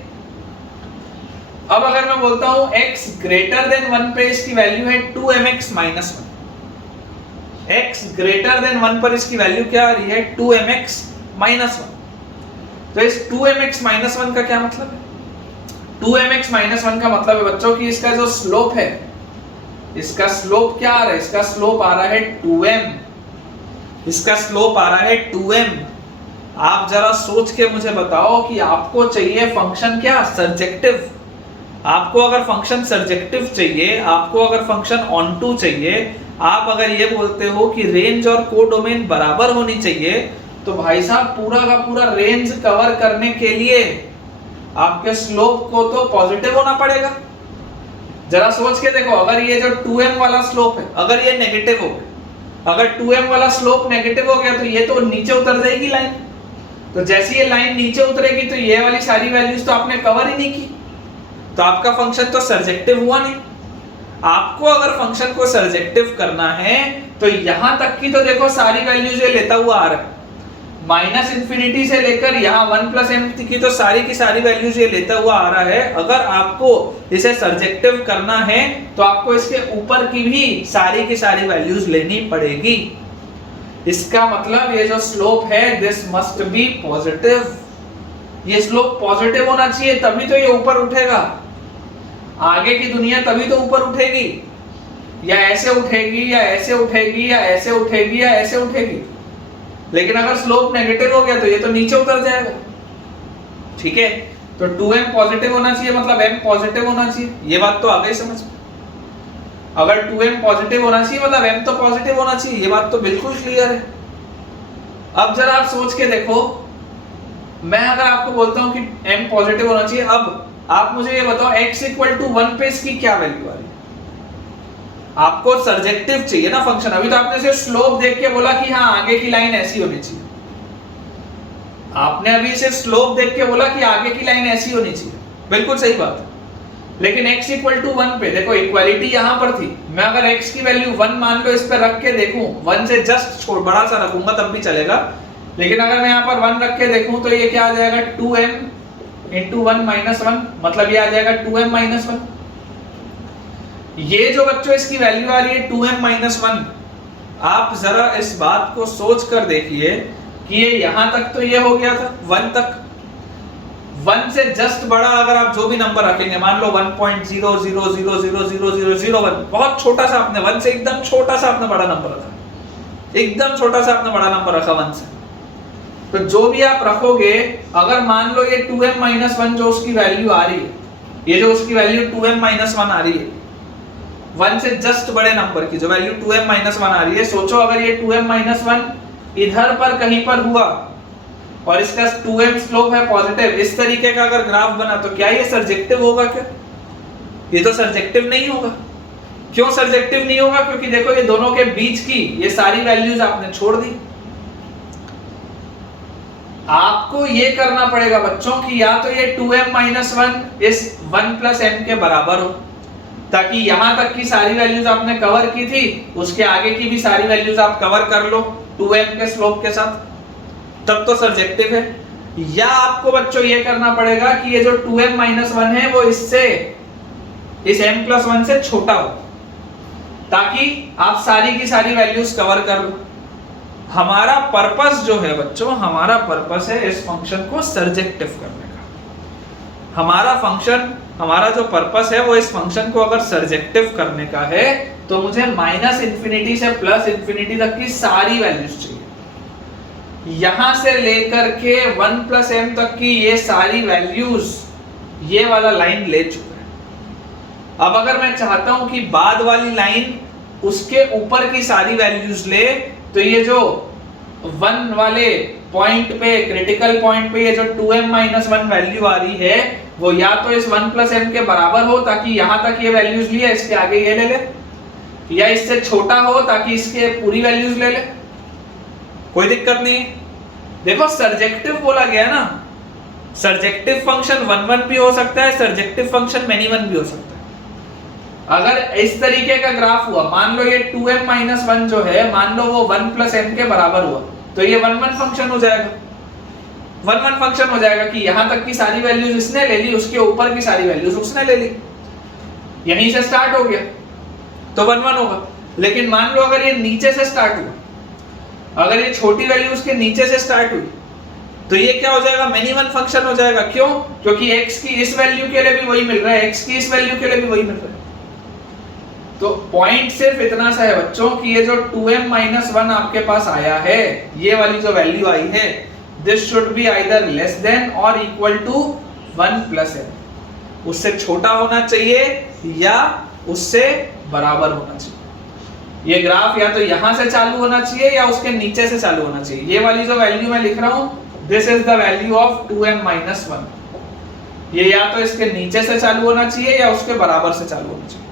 अब अगर मैं बोलता हूं x ग्रेटर देन 1 पे इसकी वैल्यू है 2mx minus 1, x greater then 1 पर इसकी वैल्यू क्या आ रही है, 2mx minus 1। तो इस 2mx minus 1 का क्या मतलब है, 2mx minus 1 का मतलब है बच्चों कि इसका जो स्लोप है, इसका स्लोप क्या आ रहा है, इसका स्लोप आ रहा है 2m, इसका स्लोप आ रहा है 2m। आप जरा सोच के मुझे बताओ कि आपको चाहिए फंक्शन क्या, सर्जेक्टिव। आपको अगर फंक्शन सर्जेक्टिव चाहिए, आपको अगर फंक्शन ऑन टू चाहिए, आप अगर ये बोलते हो कि रेंज और कोडोमेन बराबर होनी चाहिए, तो भाई साहब पूरा का पूरा रेंज कवर करने के लिए आपके स्लोप को तो पॉजिटिव होना पड़ेगा। जरा सोच के देखो, अगर ये जो 2m वाला स्लोप है अगर ये नेगेटिव हो गया, अगर 2m वाला स्लोप नेगेटिव हो गया तो ये तो नीचे उतर जाएगी लाइन। तो जैसे ये लाइन नीचे उतरेगी तो ये वाली सारी वैल्यूज तो आपने कवर ही नहीं की, तो आपका फंक्शन तो सर्जेक्टिव हुआ नहीं। आपको अगर फंक्शन को सर्जेक्टिव करना है तो यहां तक की तो देखो सारी वैल्यूज ये लेता हुआ आ रहा है, माइनस इंफिनिटी से लेकर यहाँ 1 प्लस एम की तो सारी की सारी वैल्यूज ये लेता हुआ आ रहा है। अगर आपको इसे सर्जेक्टिव करना है तो आपको इसके ऊपर की भी सारी वैल्यूज लेनी पड़ेगी। इसका मतलब ये जो स्लोप है दिस मस्ट बी पॉजिटिव, ये स्लोप पॉजिटिव होना चाहिए तभी तो ये ऊपर उठेगा। आगे की दुनिया तभी तो ऊपर उठेगी, या ऐसे उठेगी या ऐसे उठेगी या ऐसे उठेगी या ऐसे उठेगी। लेकिन अगर स्लोप नेगेटिव हो गया तो ये तो नीचे उतर जाएगा। ठीक है, तो 2m पॉजिटिव होना चाहिए मतलब m पॉजिटिव होना चाहिए, ये बात तो आ गई समझ में। अगर 2m पॉजिटिव होना चाहिए मतलब m तो पॉजिटिव होना चाहिए, ये बात तो बिल्कुल क्लियर है। अब जरा आप सोच के देखो, मैं अगर आपको बोलता हूं कि m पॉजिटिव होना चाहिए, अब आप मुझे ये बताओ x इक्वल टू 1 पे इसकी क्या वैल्यू आ रही है? आपको सर्जेक्टिव चाहिए ना फंक्शन। अभी तो आपने सिर्फ स्लोप देख के बोला कि हाँ आगे की लाइन ऐसी होनी चाहिए, आपने अभी सिर्फ स्लोप देख के बोला कि आगे की लाइन ऐसी होनी चाहिए, बिल्कुल सही बात है। लेकिन x इक्वल टू 1 पे देखो इक्वालिटी यहां पर थी, मैं अगर x की वैल्यू 1 मान लो इस पे रख के देखूं, 1 से जस्ट बड़ा सा रखूंगा तब भी चलेगा, लेकिन अगर मैं यहाँ पर 1 रख के देखूं तो ये क्या आ जाएगा 2m इंटू 1 माइनस 1, मतलब ये आ जाएगा 2m माइनस 1। ये जो बच्चों इसकी वैल्यू आ रही है 2m माइनस 1, आप जरा इस बात को सोच कर देखिए कि ये यहां तक तो ये हो गया था 1 तक, 1 से जस्ट बड़ा अगर आप जो भी नंबर रखेंगे, मान लो 1.00000001, बहुत छोटा सा आपने 1 से एकदम छोटा सा आपने बड़ा नंबर रखा, एकदम छोटा सा आपने बड़ा नंबर रखा 1 से, तो जो भी आप रखोगे, अगर मान लो ये 2m माइनस 1 जो उसकी वैल्यू आ रही है, ये जो उसकी वैल्यू 2m माइनस 1 आ रही है, 1 से जस्ट बड़े नंबर की जो वैल्यू 2m माइनस 1 आ रही है, सोचो अगर ये 2m माइनस 1 इधर पर कहीं पर हुआ और इसका 2m स्लोप है पॉजिटिव, इस तरीके का अगर ग्राफ बना तो क्या ये सर्जेक्टिव होगा? क्या ये तो सर्जेक्टिव नहीं होगा। क्यों सर्जेक्टिव नहीं होगा? क्योंकि देखो ये दोनों के बीच की ये सारी वैल्यूज आपने छोड़ दी। आपको ये करना पड़ेगा बच्चों कि या तो ये 2m माइनस 1 इस 1 प्लस m के बराबर हो, ताकि यहां तक की सारी वैल्यूज आपने कवर की थी, उसके आगे की भी सारी वैल्यूज आप कवर कर लो 2m के स्लोप के साथ, तब तो सर्जेक्टिव है। या आपको बच्चों ये करना पड़ेगा कि ये जो 2m माइनस 1 है वो इससे इस m प्लस 1 से छोटा हो, ताकि आप सारी की सारी वैल्यूज कवर कर लो। हमारा पर्पस जो है बच्चों, हमारा पर्पस है इस फंक्शन को सर्जेक्टिव करने का। हमारा जो पर्पस है वो इस फंक्शन को अगर सर्जेक्टिव करने का है तो मुझे माइनस इंफिनिटी से प्लस इंफिनिटी तक की सारी वैल्यूज चाहिए। यहां से लेकर के 1 प्लस m तक की ये सारी वैल्यूज ये वाला लाइन ले चुका है। अब अगर मैं चाहता हूं कि बाद वाली लाइन उसके ऊपर की सारी वैल्यूज ले, तो ये जो 1 वाले पॉइंट पे, क्रिटिकल पॉइंट पे ये जो 2m माइनस 1 वैल्यू आ रही है वो या तो इस 1 प्लस m के बराबर हो ताकि यहां तक ये वैल्यूज लिए, इसके आगे ये ले ले, या इससे छोटा हो ताकि इसके पूरी वैल्यूज ले ले, कोई दिक्कत नहीं। देखो सर्जेक्टिव बोला गया ना, सर्जेक्टिव फंक्शन 1 1 भी हो सकता है, सर्जेक्टिव फंक्शन मेनी वन भी हो सकता है। अगर इस तरीके का ग्राफ हुआ, मान लो ये 2m माइनस 1 जो है, मान लो वो 1 प्लस m के बराबर हुआ, तो ये 1 1 फंक्शन हो जाएगा, 1 1 फंक्शन हो जाएगा कि यहां तक की सारी वैल्यूज इसने ले ली, उसके ऊपर की सारी वैल्यूज उसने ले ली, यहीं से स्टार्ट हो गया तो 1 1 होगा। लेकिन मान लो अगर ये नीचे से स्टार्ट हुआ, अगर ये छोटी वैल्यू उसके नीचे से स्टार्ट हुई, तो ये क्या हो जाएगा? मेनी वन फंक्शन हो जाएगा। क्यों? क्योंकि x की इस वैल्यू के लिए भी वही मिल रहा है, x की इस वैल्यू के लिए भी वही मिल रहा है। तो पॉइंट सिर्फ इतना सा है बच्चों कि ये जो 2m माइनस 1 आपके पास आया है, ये वाली जो वैल्यू आई है, this should be either less than और इक्वल टू 1 प्लस m, उससे छोटा होना चाहिए या उससे बराबर होना चाहिए। ये ग्राफ या तो यहां से चालू होना चाहिए या उसके नीचे से चालू होना चाहिए। ये वाली जो वैल्यू मैं लिख रहा हूं, this is the value of 2m minus 1, ये या तो इसके नीचे से चालू होना चाहिए या उसके बराबर से चालू होना चाहिए।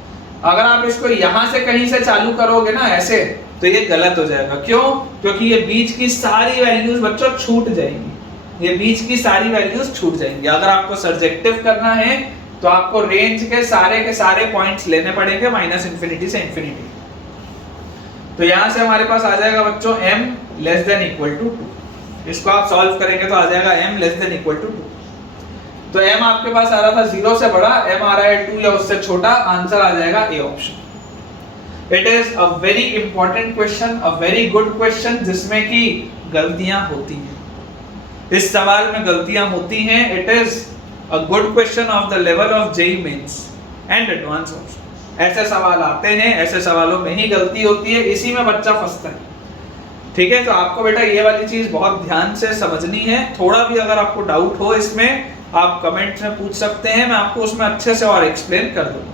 अगर आप इसको यहां से कहीं से चालू करोगे ना ऐसे, तो ये गलत हो जाएगा। क्यों? क्योंकि ये बीच की सारी वैल्यूज बच्चों छूट जाएंगी, ये बीच की सारी वैल्यूज छूट जाएंगी। अगर आपको सर्जेक्टिव करना है तो आपको रेंज के सारे पॉइंट्स लेने पड़ेंगे माइनस इंफिनिटी से इंफिनिटी। तो यहां से हमारे पास आ जाएगा बच्चों m less than equal to 2। इसको आप सॉल्व करेंगे तो आ जाएगा m less than equal to 2। तो m आपके पास आ रहा था 0 से बड़ा, m आ रहा है 2 या उससे छोटा, आंसर आ जाएगा A option. It is a very important question, a very good question, जिसमें कि गलतियां होती हैं। इस सवाल में गलतियां होती हैं। It is a good question of the level of JEE Mains and advance option. ऐसे सवाल आते हैं, ऐसे सवालों में ही गलती होती है, इसी में बच्चा फंसता है। ठीक है, तो आपको बेटा ये वाली चीज बहुत ध्यान से समझनी है। थोड़ा भी अगर आपको डाउट हो इसमें, आप कमेंट में पूछ सकते हैं, मैं आपको उसमें अच्छे से और एक्सप्लेन कर दूंगा।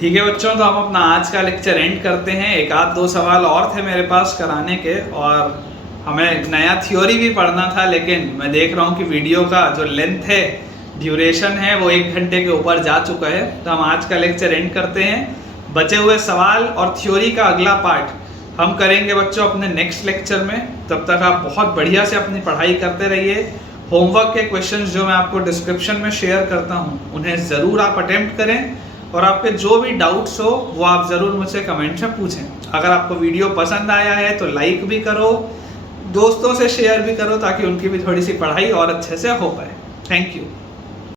ठीक है बच्चों, तो हम अपना आज का लेक्चर एंड करते हैं। एक आध दो सवाल और थे मेरे पास कराने के, और हमें नया थ्योरी भी पढ़ना था, लेकिन मैं देख रहा हूँ कि वीडियो का जो लेंथ है, ड्यूरेशन है, वो 1 घंटे के ऊपर जा चुका है। तो हम आज का लेक्चर एंड करते हैं। बचे हुए सवाल और थ्योरी का अगला पार्ट हम करेंगे बच्चों अपने नेक्स्ट लेक्चर में। तब तक आप बहुत बढ़िया से अपनी पढ़ाई करते रहिए। होमवर्क के क्वेश्चंस जो मैं आपको डिस्क्रिप्शन में शेयर करता हूँ, उन्हें ज़रूर आप अटेम्प्ट करें, और आपके जो भी डाउट्स हो वो आप ज़रूर मुझसे कमेंट में पूछें। अगर आपको वीडियो पसंद आया है तो लाइक भी करो, दोस्तों से शेयर भी करो, ताकि उनकी भी थोड़ी सी पढ़ाई और अच्छे से हो पाए। Thank you.